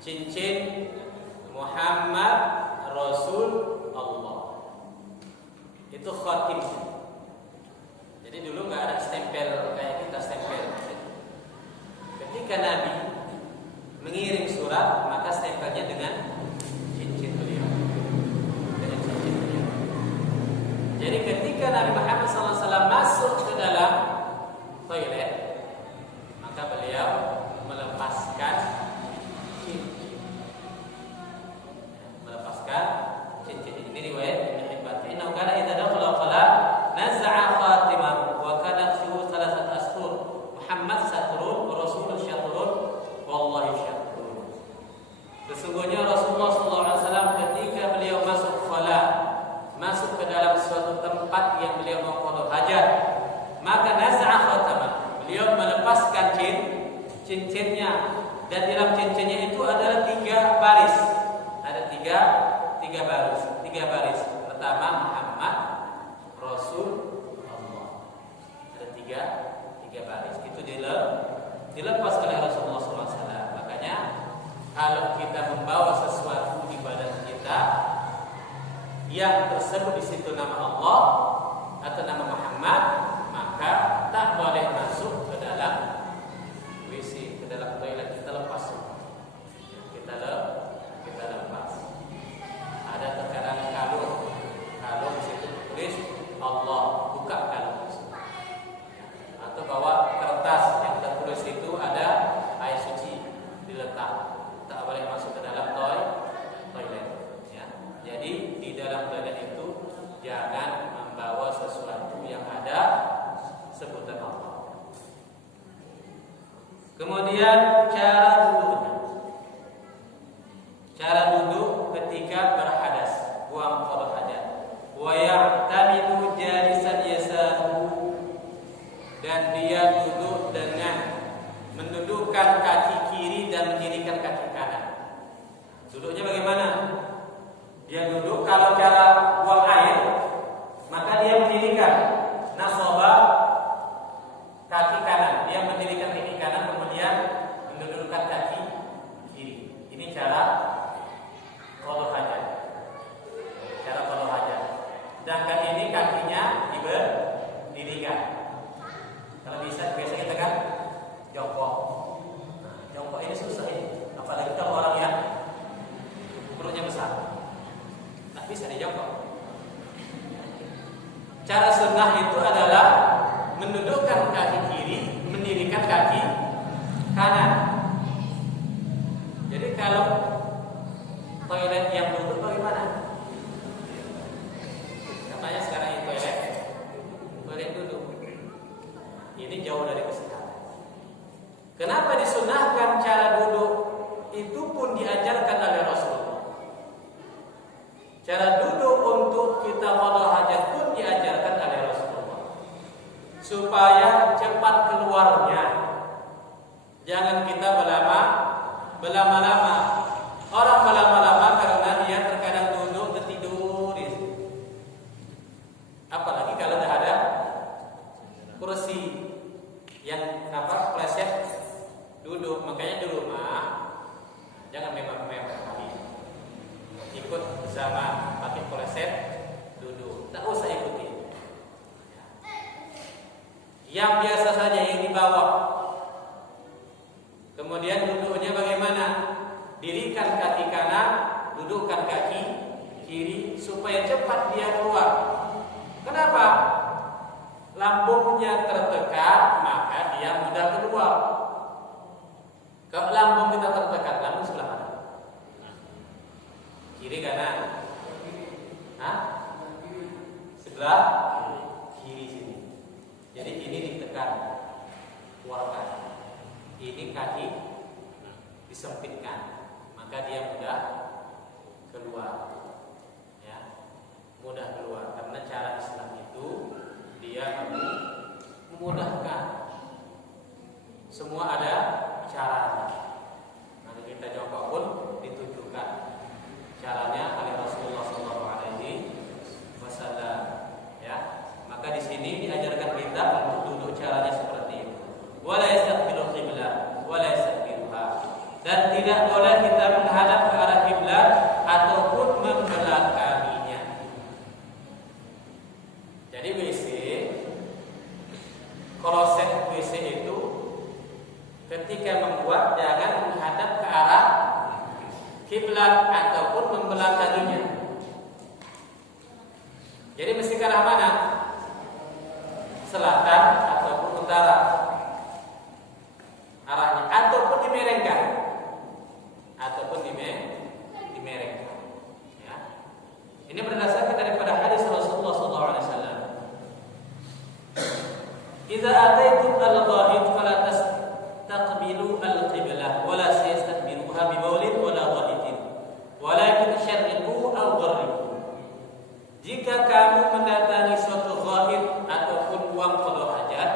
cincin Muhammad Rasul Allah. Itu khatim. Jadi dulu enggak ada stempel kayak kita stempel. Ketika Nabi mengirim surat, maka stempelnya dengan cincin beliau. Dengan cincin beliau. Jadi ketika Nabi Muhammad SAW masuk ke dalam toilet, maka beliau melepaskan cincin. Melepaskan cincin. Ini riwayat Ibnu Hibban. Innahu kana idza dakhala qala naz'a khatimahu wa kana fihi thalathat astur. Muhammad satrun wa Rasulullah syatrun wallahi syatrun. Sesungguhnya Rasulullah SAW ketika beliau masuk khala, masuk ke dalam suatu tempat yang beliau mau qada hajat, maka naz'a khatamah, beliau melepaskan cincinnya, dan dalam cincinnya itu adalah 3 baris. Ada tiga baris. Pertama Muhammad Rasul Allah. Ada tiga baris. Itu dilepas oleh Rasulullah SAW. Makanya kalau kita membawa sesuatu di badan kita yang tersebut di situ nama Allah atau nama Muhammad, maka tak boleh masuk ke dalam WC, ke dalam toilet. Kita lepas, kita lepas. Ada terkadang kalau di situ tulis Allah, buka kalung. Atau bawa kertas yang tertulis itu ada air suci diletak, tak boleh masuk ke dalam toilet. Ya. Jadi di dalam toilet itu jangan membawa sesuatu yang ada sebutan Allah. Kemudian cara duduknya. Cara duduk ketika berhadas, buang qada hajat. Wa ya'tamidu jalisan yasahu, dan dia duduk dengan mendudukkan kaki kiri dan mendirikan kaki kanan. Duduknya bagaimana? Dia duduk, kalau cara buang air, maka dia mendirikan nasaba kaki kanan. Dia mendirikan kaki kanan, kemudian mendudukkan kaki kiri. Ini cara qada hajat. Cara qada hajat. Sedangkan ini kakinya didirikan. Kalau bisa biasa kita kan jongkok. Jongkok ini susah ini. Apalagi kalau orang yang perutnya besar, tak bisa dijongkok. Cara sunnah itu adalah mendudukkan kaki kiri, mendirikan kaki kanan. Jadi kalau toilet yang duduk bagaimana? Katanya sekarang ini toilet duduk. Ini jauh dari kesehatan. Kenapa disunahkan cara duduk? Itu pun diajarkan oleh Rasulullah. Cara duduk untuk kita qada hajat pun diajarkan oleh Rasulullah, supaya cepat keluarnya. Jangan kita berlama-lama. Orang berlama-lama karena dia terkadang duduk tertidur. Apalagi kalau dah ada kursi yang pleset duduk. Makanya di rumah jangan mepet-mepet lagi. Ikut zaman pakai pleset duduk, tak usah ikuti. Yang biasa saja yang dibawa. Kemudian duduknya bagaimana? Dirikan kaki kanan, dudukkan kaki kiri supaya cepat dia keluar. Kenapa? Lambungnya tertekan, maka dia mudah keluar. Kalau lambung kita tertekan, lambung sebelah mana? Kiri kanan? Sebelah kiri sini. Jadi ini ditekan, keluarkan. Ini kaki disempitkan, maka dia mudah keluar. Ya, mudah keluar. Karena cara Islam itu dia memudahkan. Semua ada caranya. Nanti kita jongkok pun ditunjukkan caranya oleh Rasulullah SAW. Ya, maka di sini diajarkan kita untuk duduk caranya seperti itu. Wala yastaqbilu qiblah, wala yastaqbiluha. Dan tidak boleh kita menghadap ke arah kiblat ataupun membelakanginya. Jadi WC, kloset WC itu ketika membuat jangan menghadap ke arah kiblat ataupun membelakanginya. Jadi mesti ke arah mana? Selatan ataupun utara arahnya, ataupun dimerengkan, dimerengkan. Ya. Ini berdasarkan daripada hadis Rasulullah SAW. Idza ataitum al-ghaid fala tastaqbilu al-qiblah wa la yastaqbiluha bi bawlin wa la ghaidin walakin syarriqu aw gharribu. Jika kamu mendatangi suatu ghaid ataupun buang qada hajat,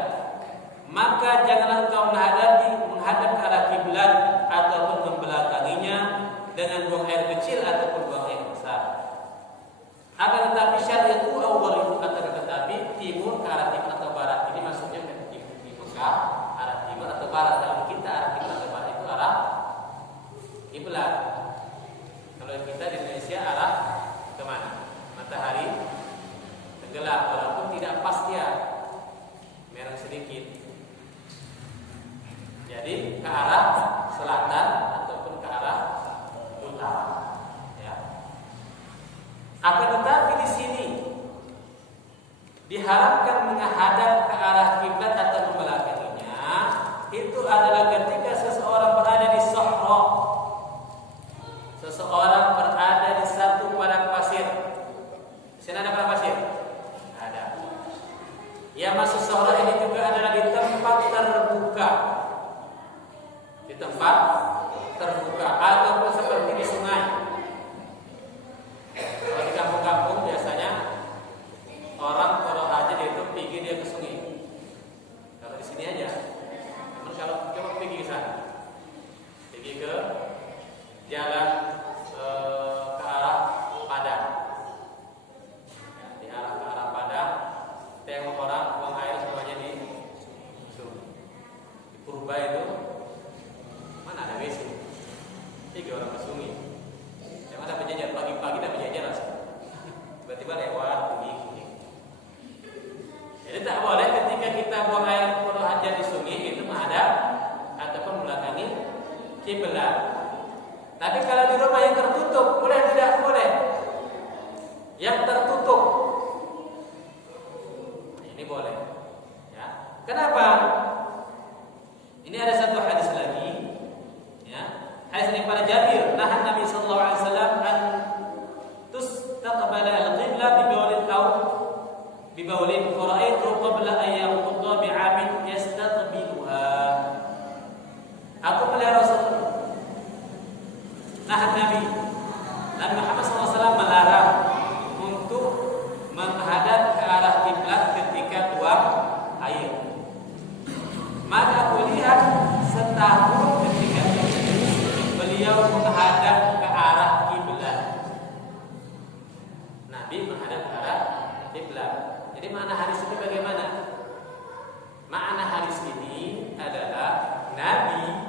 maka janganlah engkau menghadap ke arah kiblat ataupun membelakanginya dengan buang air kecil ataupun buang air besar. Akan tetapi syarriqu aw gharribu, akan tetapi timur ke arah timur atau barat. Ini maksudnya di Mekah arah timur atau barat. Dalam Jadi ke arah selatan ataupun ke arah utara. Ya. Akan tetapi di sini diharapkan menghadap ke arah kiblat atau membelakanginya itu adalah ketika seseorang berada di sahra. Seseorang berada di satu padang pasir. Di sini ada padang pasir? Ada. Yang masuk sahra ini juga adalah di tempat terbuka. Di tempat terbuka ataupun seperti di sungai. Kalau di kampung-kampung biasanya orang kalau haji itu pergi dia ke sungai. Kalau di sini aja. Namun kalau coba pergi ke sana, pergi ke jalan ke arah Padang. Di arah ke arah Padang, tengok orang buang air semuanya di sungai. Di Purba itu mana ada WC? Tiga orang ke sungai. Yang ada berjajar pagi-pagi dan berjajar langsung. Tiba-tiba lewat pergi. Jadi tak boleh ketika kita buang air kalau hajat di sungai itu menghadap ataupun belakangi kiblat. Tapi kalau di rumah yang tertutup, boleh tidak? Boleh. Yang tertutup, ini boleh. Ya. Kenapa? Ini ada satu hadis lagi. Ya. Hadis ini pada Jabir, nahan Nabi sallallahu alaihi wasallam an tustaqbala al-qiblah bi bawlin faraitu qabla an yaqudha bi'amin yastaqbiluha. Aku melihat Rasul Nabi Muhammad SAW melarang untuk menghadap ke arah kiblat ketika buang air. Maka aku lihat setahun ketika beliau menghadap ke arah kiblat. Nabi menghadap ke arah kiblat. Jadi makna hadis ini bagaimana? Makna hadis ini adalah Nabi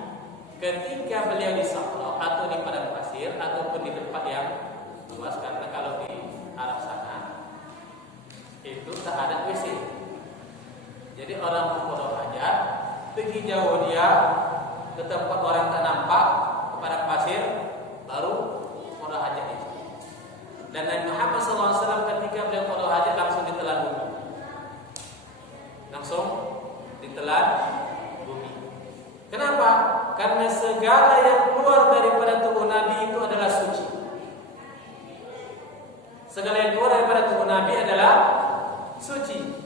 ketika beliau di sahra atau di padang pasir ataupun di tempat yang luas, karena kalau di Arab sana itu tak ada WC. Jadi orang membuat hajat pergi jauh dia ke tempat orang tak nampak, ke padang pasir, baru membuat hajat itu. Dan Nabi Muhammad SAW ketika beliau membuat hajat langsung ditelan bumi. Langsung ditelan bumi. Kenapa? Karena segala yang keluar daripada tubuh Nabi itu adalah suci. Segala yang keluar daripada tubuh Nabi adalah suci.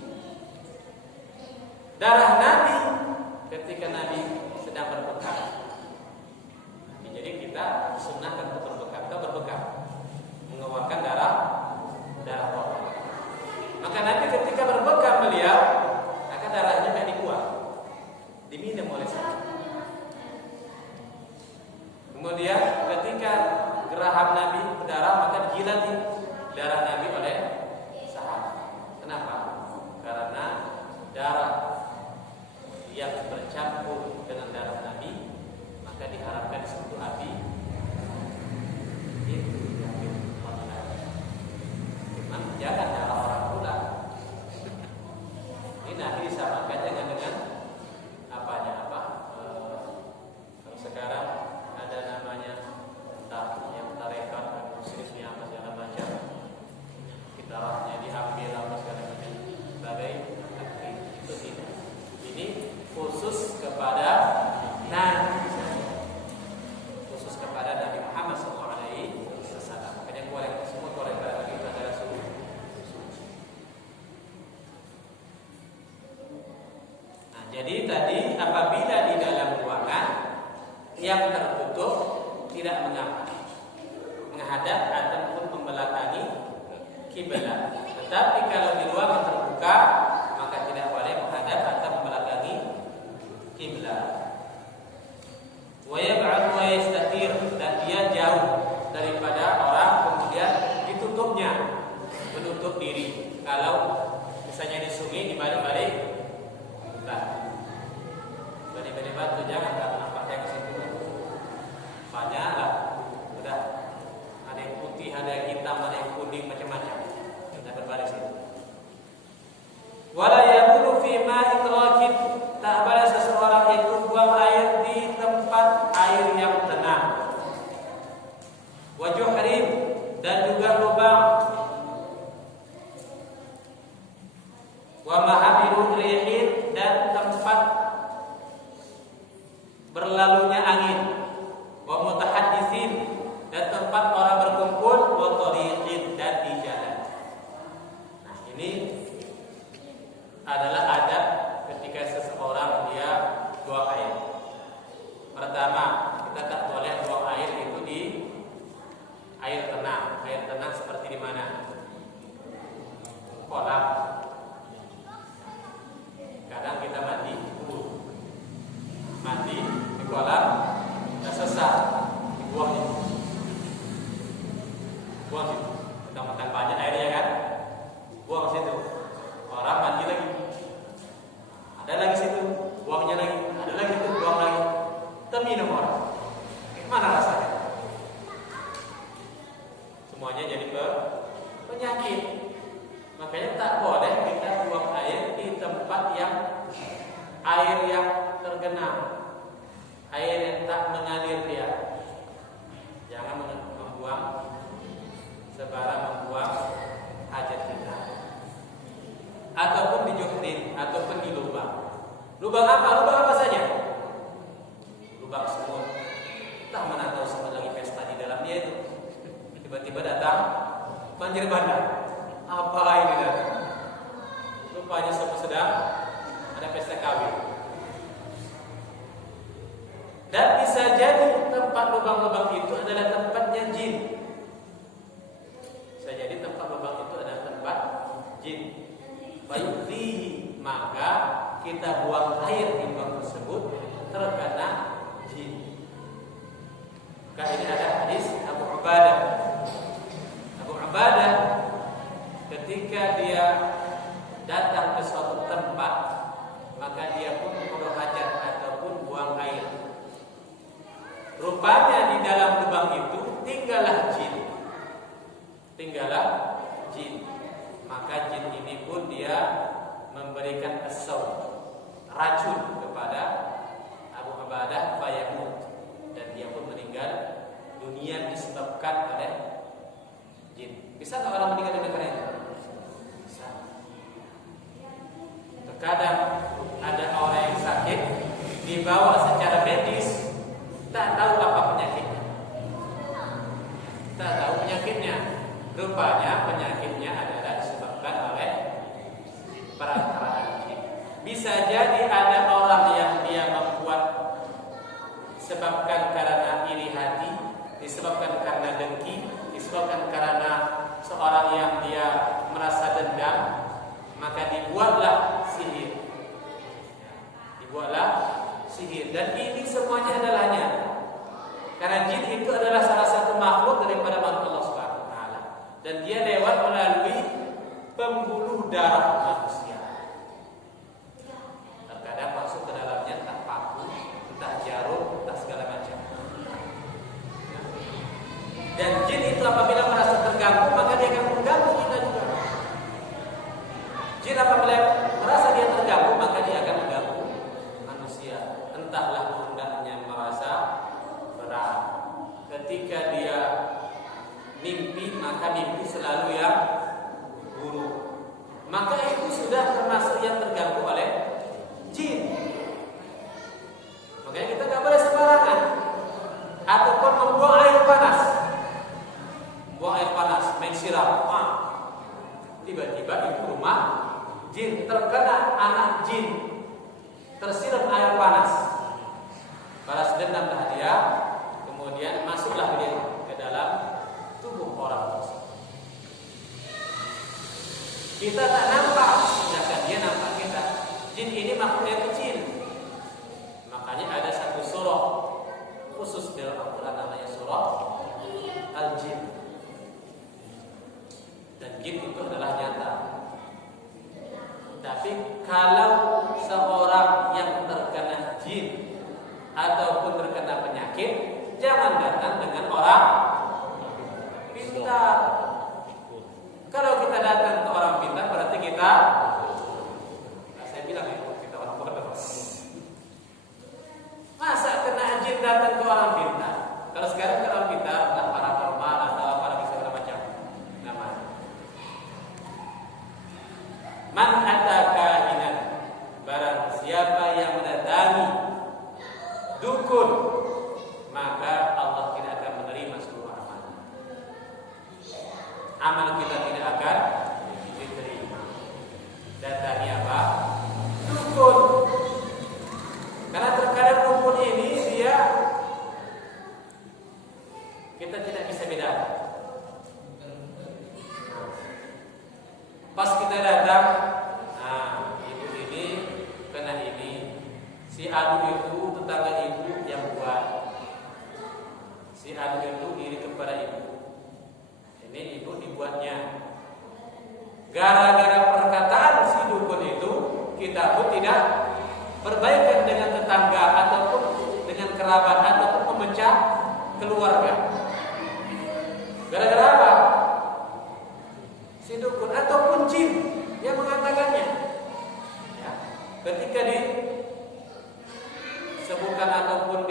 Darah Nabi ketika Nabi sedang berbekam. Jadi kita sunahkan untuk berbekam. Kita berbekam, mengeluarkan darah orang. Maka Nabi ketika berbekam beliau, maka darahnya tidak dibuang, diminum oleh sahabat. Kemudian ketika geraham Nabi berdarah, maka dijilati darah Nabi oleh sahabat. Kenapa? Karena darah yang bercampur dengan darah Nabi, maka diharapkan disentuh api itu diambil oleh Nabi. Cuman jangan darah orang pula. Ini Nabi disamakan dengan apanya apa? Kalau sekarang ada namanya entah yang tarekat muslimnya apa segala macam, darahnya diambil apa segala macam sebagai takdir, itu tidak. Ini khusus kepada Nabi, khusus kepada Nabi Muhammad SAW. Makanya korek semua korek pada Nabi itu adalah suci. Nah, jadi tadi apabila di dalam ruangan yang tertutup tidak mengapa menghadap ataupun membelakangi kiblat. Tetapi kalau di ruangan terbuka maka tidak boleh menghadap atau membelakangi kiblat. Wa yab'ad wa yastatir, dan dia jauh daripada orang, kemudian ditutupnya, menutup diri. Kalau misalnya di sungai dibalik-balik, nah, balik-balik batu jangan tak nampak yang ke situ. Banyaklah, udah ada yang putih, ada yang hitam, ada yang kuning, macam-macam. Kita berbaris itu. Wala yaqulu fi ma'in rakid, berlalunya angin, wa mutahaddisin, dan tempat orang berkumpul, wa tariqin, dan di jalan. Nah, ini adalah adab ketika seseorang dia buang air. Pertama, kita tak boleh buang air itu di air tenang. Air tenang seperti di mana? Kolam. Kadang kita mandi di kolam, kita sesat, dibuang itu. Buang situ. Mentang-mentang banyak airnya kan? Buang situ. Orang mandi lagi. Ada lagi situ, buangnya lagi. Ada lagi situ, buang lagi. Terminum orang. Mana rasanya? Semuanya jadi penyakit. Makanya tak boleh kita buang air di tempat yang air yang tergenang, air yang tak mengalir dia. Jangan membuang sebarang membuang hajat kita. Ataupun di juhrin, ataupun di lubang. Lubang apa? Lubang apa saja? Lubang semut. Tak mana tahu semut lagi pesta di dalamnya itu. Tiba-tiba datang banjir bandang. Apa ini datang? Rupanya semut sedang ada pesta kawin. Dan bisa jadi tempat lubang-lubang itu adalah tempatnya jin. Bisa jadi tempat lubang itu adalah tempat jin. Fayuzihi, maka kita buang air di lubang tersebut terkena jin. Maka ini ada hadis Abu Ubadah. Abu Ubadah ketika dia datang ke suatu tempat, maka dia pun berhajat ataupun buang air. Rupanya di dalam lubang itu tinggallah jin. Maka jin ini pun dia memberikan racun kepada Abu Ubadah fayamut, dan dia pun meninggal dunia disebabkan oleh jin. Bisa tak orang meninggal dunia karena itu? Bisa. Terkadang ada orang yang sakit dibawa secara medis, tak tahu apa penyakitnya. Rupanya penyakitnya adalah disebabkan oleh perantaraan jin. Bisa jadi ada orang yang dia membuat disebabkan karena iri hati, disebabkan karena dengki, disebabkan karena seorang yang dia merasa dendam, maka dibuatlah sihir. Dan ini semuanya adalah nyata. Karena jin itu adalah salah satu makhluk daripada makhluk Allah Subhanahu wa taala, dan dia lewat melalui pembuluh darah manusia. Terkadang masuk ke dalamnya entah paku, entah jarum, entah segala macam. Dan jin itu apabila merasa terganggu, maka dia akan mengganggu kita juga. Jin apabila merasa dia terganggu, maka dia akan mengganggu manusia. Entahlah pundaknya merasa berat. Ketika dia mimpi, maka mimpi selalu yang buruk. Maka itu sudah termasuk yang terganggu oleh jin. Makanya kita nggak boleh sembarangan. Ataupun membuang air panas. Buang air panas, main siram. Tiba-tiba itu rumah jin, terkena anak jin, tersiram air panas. Balas dendamlah dia, kemudian masuklah dia ke dalam tubuh orang tersebut. Kita tak nampak, sedangkan dia nampak kita. Jin ini makhluk yang kecil. Makanya ada satu surah khusus dalam Al-Quran namanya surah Al-Jin. Dan jin itu adalah nyata. Tapi kalau seorang yang terkena jin ataupun terkena penyakit, jangan datang dengan orang pintar. Kalau kita datang ke orang pintar, berarti kita, saya bilang ya, kita orang bodoh. Masa kena jin datang ke orang pintar? Kalau sekarang ke orang pintar, entah paranormal atau apa lagi segala macam namanya. Man ataka hinan, barang siapa yang mendatangi dukun, maka Allah tidak akan menerima seluruh amal. Amal kita tidak akan diterima. Datanya apa? Dukun. Karena terkadang dukun ini dia kita tidak bisa bedakan. Pas kita datang, nah ibu ini kena ini, si adu itu tetangga ibu yang buat, si adu itu iri kepada ibu, ini ibu dibuatnya. Gara-gara perkataan si dukun itu, kita pun tidak berbaikan dengan tetangga ataupun dengan kerabat ataupun memecah keluarga. Gara-gara apa? Si dukun ataupun jin yang mengatakannya. Ya. Ketika disebutkan ataupun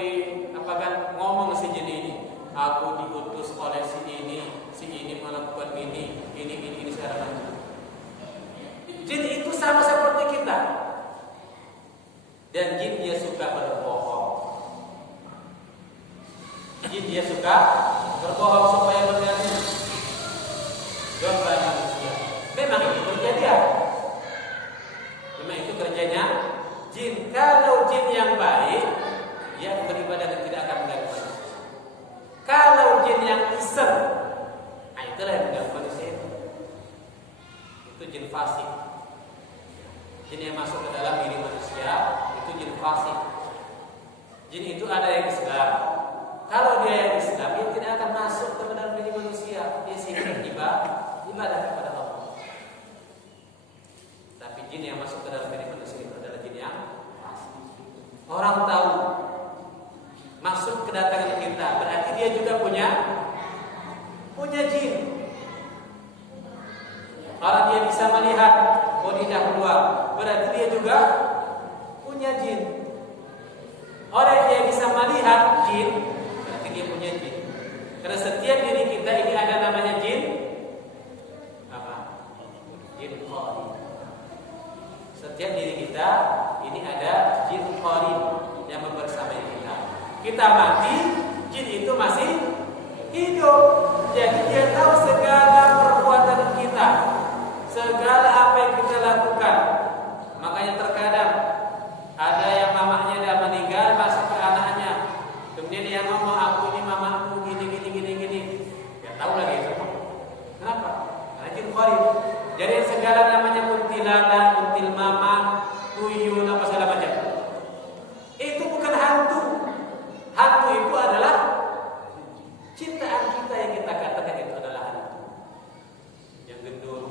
ngomong si jin ini, aku diutus oleh si ini melakukan ini secara langsung. Jin itu sama seperti kita. Dan jin dia suka berbohong. Jin dia suka berbohong supaya berganti domba manusia. Memang itu kerja dia. Memang itu kerjanya jin. Kalau jin yang baik, dia beribadah dan tidak akan mengganggu manusia. Kalau jin yang iseng, nah itulah yang mengganggu manusia. Itu jin fasik. Jin yang masuk ke dalam diri manusia itu jin fasik. Jin itu ada yang Islam. Kalau dia yang Islam, dia tidak akan masuk ke dalam diri manusia. Dia sini ibadah kepada Allah. Tapi jin yang masuk ke dalam diri manusia itu adalah jin yang fasik. Orang tahu masuk kedatangan kita, berarti dia juga punya jin. Orang dia bisa melihat lidah keluar, berarti dia juga punya jin. Orang dia bisa melihat jin, berarti dia punya jin. Karena setiap diri kita ini ada namanya jin apa? Jin qarin. Setiap diri kita ini ada jin qarin yang membersamai kita. Kita mati, jin itu masih hidup. Jadi dia tahu segala perbuatan kita, segala apa yang kita lakukan. Makanya terkadang ada yang mamanya dah meninggal masuk ke anaknya, kemudian dia ngomong, aku ini mamaku gini. Ya tahu lagi itu. Kenapa? Karena jin qarin. Jadi segala namanya kuntilanak, kuntil mama, tuyul apa segala macam, itu bukan hantu. Hantu itu adalah ciptaan kita yang kita katakan itu adalah hantu. Yang gendruwo,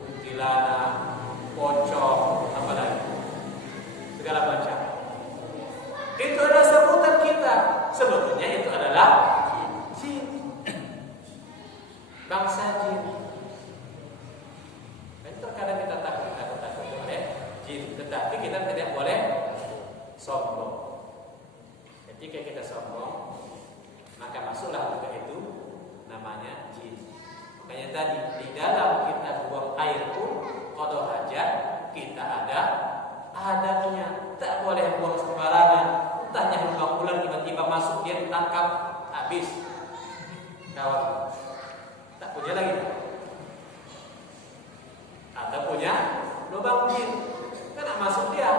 kuntilanak, pocong, apa lagi, segala macam. Itu adalah sebutan kita. Sebetulnya itu adalah jin, bangsa jin. Dan terkadang kita takut oleh jin, tetapi kita tidak boleh sombong. Ketika kita sombong, maka masuklah juga itu namanya jin. Makanya tadi di dalam kita buang air pun qada hajat kita ada adabnya. Tak boleh buang sembarangan. Entahnya lubang ular tiba-tiba masuk dia ditangkap habis. Kawan tak punya lagi. Atau punya lubang jin, kena masuk dia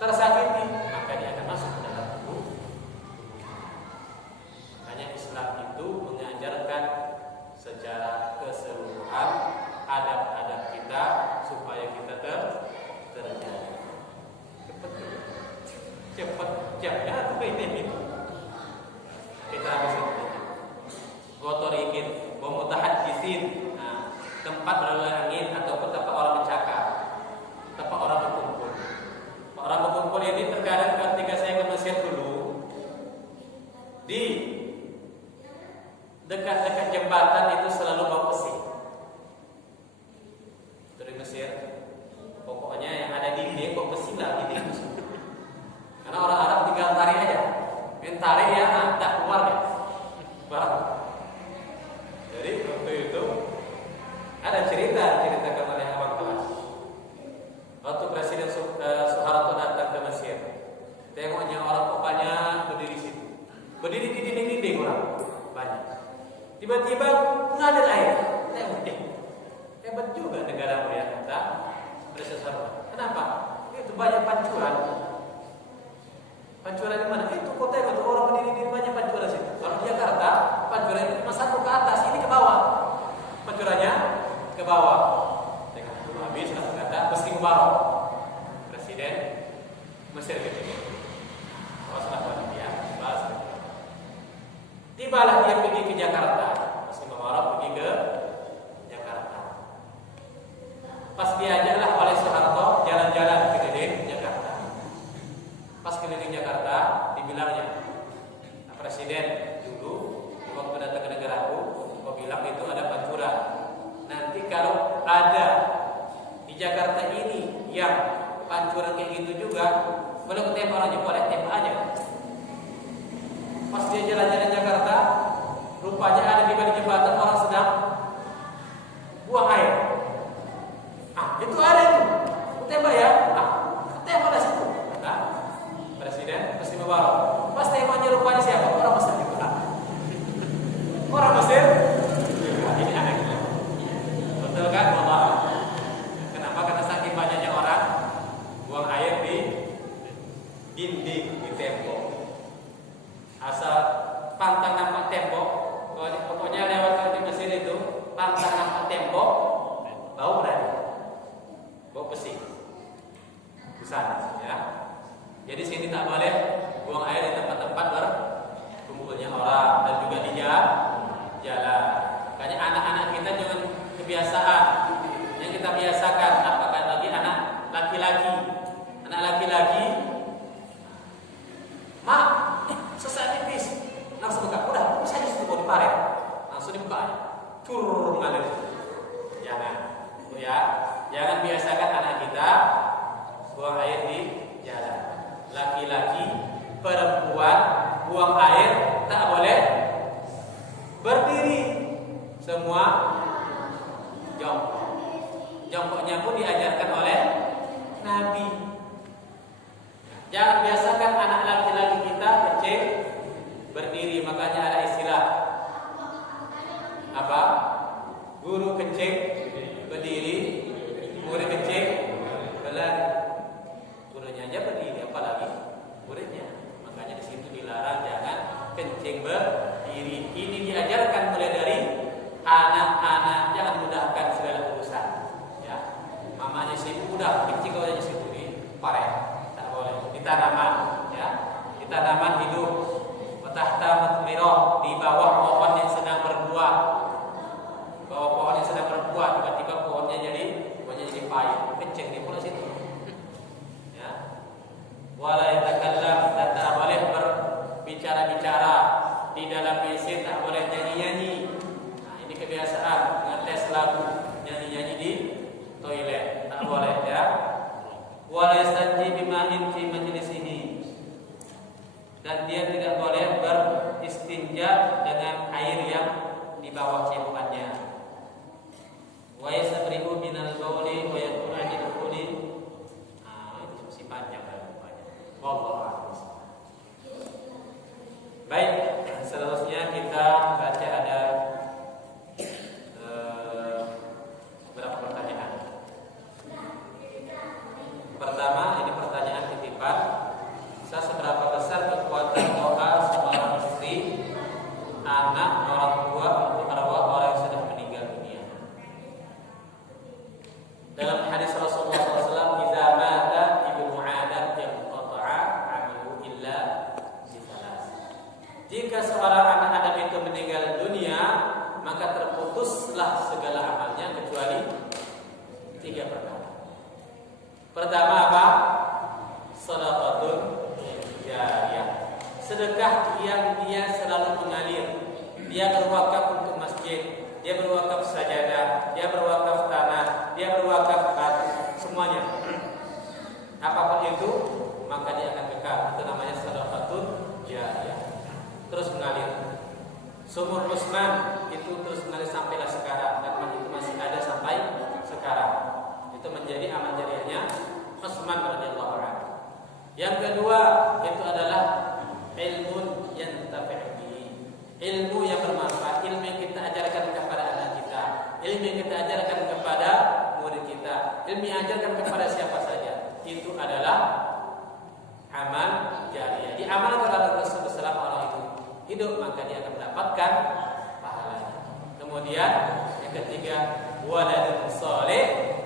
tersakiti, maka dia akan masuk ke dalam tubuh. Makanya Islam itu mengajarkan secara keseluruhan adab-adab kita supaya kita terjaga. Cepat jamnya atau ini kita habis itu. Gotorikin, mutahaddisin, tempat berlalu angin ataupun tempat orang mencakap, tempat orang berkumpul. Orang berkumpul ini terkadang ketika saya ke Mesir dulu, di dekat-dekat jembatan itu selalu bau pesing. Dari Mesir, pokoknya yang ada dinding bau pesing lah dinding. Karena orang Arab tinggal tarik aja, tarik ya, tak keluar deh. Barang. Jadi waktu itu ada ceritakan oleh abang kelas. Waktu Presiden Soeharto datang ke Mesir, tengoknya orang kok Tiba-tiba mengalir air. Hebat juga negara mulia kita. Kenapa? Itu banyak pancuran. Pancuran di mana? Itu kota yang untuk orang berdiri banyak pancuran situ. Kalau di Jakarta, pancuran itu cuma satu ke atas, ini ke bawah. Pancurannya ke bawah. Dengan itu habis kata Husni Mubarak, Presiden Mesir ketika. Tibalah dia pergi ke Jakarta. Husni Mubarak pergi ke Jakarta. Pas diajaklah oleh Soeharto jalan-jalan keliling Jakarta. Pas keliling Jakarta, dibilangnya Presiden dulu waktu datang ke negaraku, kau bilang itu ada pancuran. Nanti kalau ada di Jakarta ini yang pancuran kayak gitu juga, boleh ketemu orangnya, boleh tembak aja. Pas dia jalan-jalan Jakarta, rupanya ada di balik jembatan orang sedang buang air. Itu ada itu, tembak ya. Tembak di situ. Presiden Husni Mubarak. Pas tembaknya rupanya siapa? Orang Mesir juga. Orang Mesir juga. Ini aneh. Betul kan? Kenapa? Karena saking banyaknya orang buang air di dinding, di tembok. Asal pantang nampak tembok, pokoknya lewat di Mesir itu pantang nampak tembok, bau berani, bau pesing, di sana, ya. Jadi sini tak boleh buang air di tempat-tempat berkumpulnya orang dan juga di jalan. Makanya anak-anak kita jangan kebiasaan yang kita biasakan. Apakah lagi anak laki-laki, mak, sesat tipis, langsung buka. Udah, bisa aja situ mau diparet, langsung dibuka aja. Cur mengalir. Jangan, ya. Jangan biasakan anak kita buang air di jalan. Laki-laki, perempuan buang air tak boleh berdiri. Semua jongkok. Jongkoknya pun diajarkan oleh Nabi. Jangan biasakan anak laki-laki kita kencing berdiri. Makanya ada istilah apa? Guru kencing berdiri, murid kencing berlari. Gurunya aja berdiri, apalagi muridnya. Makanya di situ dilarang jangan kencing berdiri. Ini diajarkan mulai dari anak-anak, jangan mudahkan segala urusan. Ya, mamanya sibuk, udah kencing aja sibuk di paret, tak boleh. Di tanaman, ya, di tanaman hidup. Tahta mutmirah, di bawah pohon yang sedang berbuah. Bawah pohon yang sedang berbuah, tiba-tiba pohonnya jadi pahit, kencing di pula situ. Ya, wala yatakallam, dan tak boleh berbicara-bicara di dalam WC, tak boleh nyanyi-nyanyi. Nah, ini kebiasaan ngetes lagu, nyanyi-nyanyi di toilet, tak boleh, ya. Wala yastanji bima'in fi majlisihi, dan dia tidak boleh beristinja dengan air yang di bawah cembuhannya. Wa yasabrihu minal bauli wa yaqulu anil quli. Itu masih panjang kan rupanya. Wallahu a'lam. Baik, seterusnya kita baca ada beberapa pertanyaan. Pertama, ini pertanyaan titipan. Seberapa besar kekuatan doa seorang istri, anak, orang tua untuk arwah orang yang sudah meninggal dunia? Dalam hadis Rasulullah SAW, "Idza mata ibnu Adam yanqata'a 'amaluhu illa bi salas." Jika seorang anak Adam itu meninggal dunia, maka terputuslah segala amalnya kecuali 3 perkara. Pertama apa? Shadaqatun jariyah, sedekah yang dia selalu mengalir. Dia berwakaf untuk masjid, dia berwakaf sajadah, dia berwakaf tanah, dia berwakaf batu, semuanya. Apapun itu, maka dia akan kekal. Itu namanya shadaqatun jariyah. Terus mengalir. Sumur Usman itu terus mengalir sampailah sekarang, dan itu masih ada sampai sekarang. Itu menjadi amal jariyahnya Usman radhiyallahu anhu. Yang kedua itu adalah ilmu yang tafi'i, ilmu yang bermanfaat, ilmu yang kita dan diajarkan kepada siapa saja, itu adalah amal jariah. Diamalkan oleh tersebut selama orang itu hidup, maka dia akan mendapatkan pahalanya. Kemudian yang ketiga, waladun sholih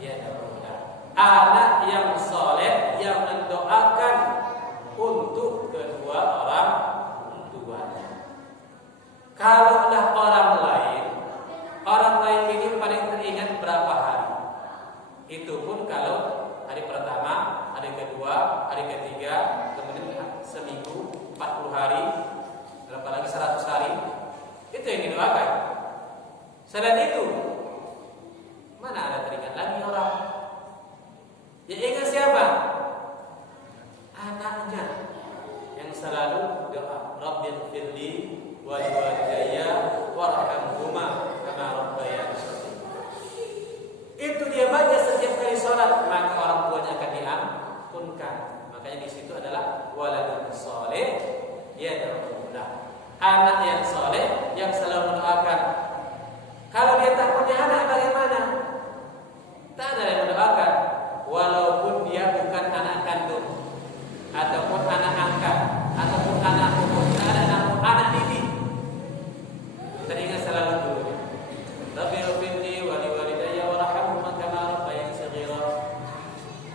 yad'u lahu, anak yang soleh yang mendoakan untuk kedua orang tuanya. Kalaulah orang lain ini paling teringat berapa hari? Itu pun kalau hari pertama, hari kedua, hari ketiga, kemudian seminggu, 40 hari, apalagi 100 hari, itu yang didoakan. Selain itu, mana ada teringat lagi orang? Ya ingat siapa? Anaknya yang selalu doa, Rabbighfirli wa liwalidayya warhamhuma kama rabbayani shaghira. Itu dia baca setiap kali sholat, maka orang tuanya akan diampunkan. Makanya di situ adalah waladun sholih yad'u lahu, anak yang soleh yang selalu mendoakan. Kalau dia tak punya anak bagaimana? Tak ada yang mendoakan, walaupun dia bukan anak kandung ataupun anak angkat ataupun anak umur, tak ada anak didik. Teringat selalu dulu, Rabbighfirli wa liwalidayya warhamhuma kama rabbayani shaghira.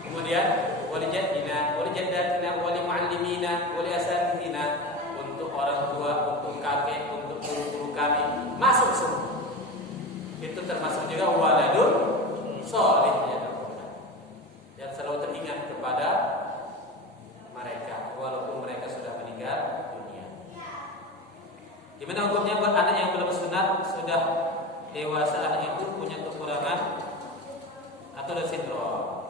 Kemudian walijaddina walijaddatina walimuallimina waliasatidina, untuk orang tua, untuk kakek, untuk guru-guru kami, masuk semua. Itu termasuk juga waladun sholih yang selalu teringat kepada mereka walaupun mereka sudah meninggal dunia. Gimana hukumnya buat anak yang belum sunat, sudah dewasa, anak itu punya kekurangan atau sindrom?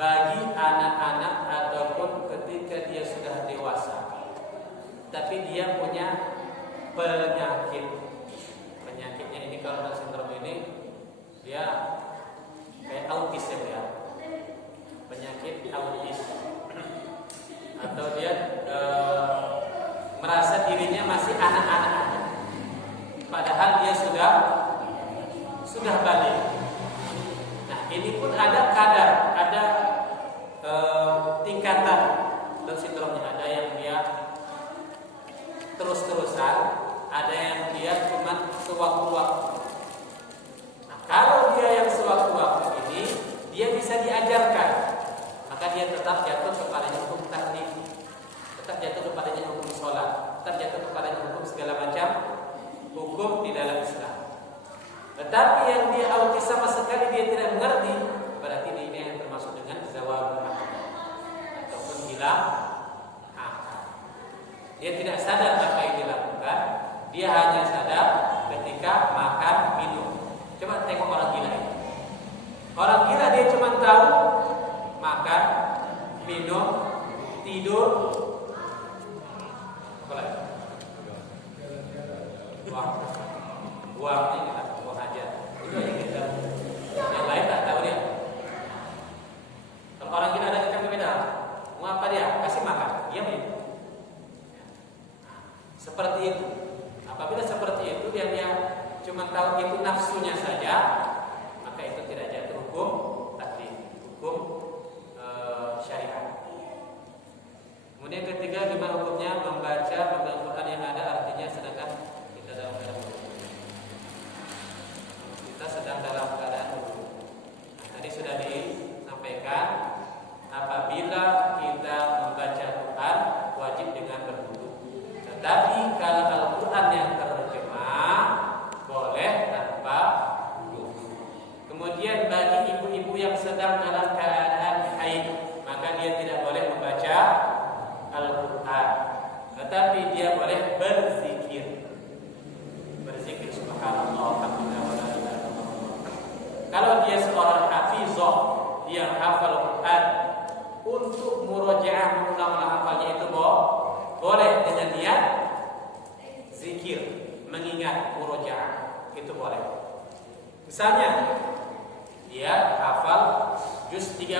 Bagi anak-anak ataupun ketika dia sudah dewasa tapi dia punya penyakitnya ini, kalau Down syndrome ini dia kayak autis ya, penyakit autis, atau dia merasa dirinya masih anak-anak aja, padahal dia sudah balik. Nah ini pun ada kadar, ada tingkatan Down syndrome-nya. Ada yang dia terus-terusan, ada yang dia cuma sewaktu-waktu. Nah, kalau dia yang sewaktu-waktu ini, dia bisa diajarkan, maka dia tetap jatuh kepadanya hukum taklif, tetap jatuh kepadanya hukum sholat, tetap jatuh kepadanya hukum segala macam hukum di dalam Islam. Tetapi yang dia autis sama sekali dia tidak mengerti, berarti ini yang termasuk dengan zawal akal ataupun hilang akal. Dia tidak sadar apa yang dilakukan, dia hanya sadar ketika makan minum. Coba tengok orang gila ini. Orang gila dia cuma tahu makan, minum, tidur, apa lagi? Buang ini lah, buang aja. Itu yang kita. Yang lain tak tahu dia. Kalau orang gila ada ikan berbeda, mau apa dia? Kasih makan, dia minum. Seperti itu. Apabila seperti itu dia cuma tahu itu nafsunya saja, maka itu tidak jatuh hukum taklif, hukum syariat. Kemudian ketiga, gimana hukumnya membaca Al-Quran yang ada artinya sedangkan kita dalam keadaan wudhu. Nah, tadi sudah disampaikan, apabila kita membaca Quran wajib dengan berwudhu. Tetapi kalau Al-Quran yang terjemah boleh tanpa wudhu. Kemudian bagi ibu-ibu yang sedang dalam keadaan haid, maka dia tidak boleh membaca Al-Quran, tetapi dia boleh berzikir subhanallah, alhamdulillah, wa la ilaha illallah. Kalau dia seorang hafizah, dia hafal Quran, untuk murojaah mengulang-ulang hafalnya itu boleh dengan niat zikir, mengingat murojaah itu boleh. Misalnya dia hafal juz 30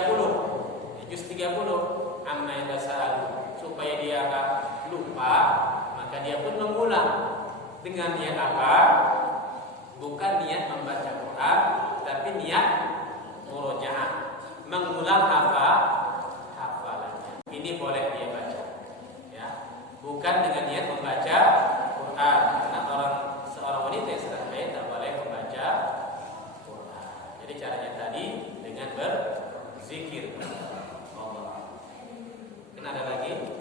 amma yatasaalu, supaya dia enggak lupa, maka dia pun mengulang dengan niat apa? Bukan niat membaca Quran, tapi mengulang hafalannya. Ini boleh dia baca, ya. Bukan dengan niat membaca Quran. Karena seorang wanita yang sedang haid tak boleh membaca Quran. Jadi caranya tadi dengan berzikir Allah. Mungkin ada lagi?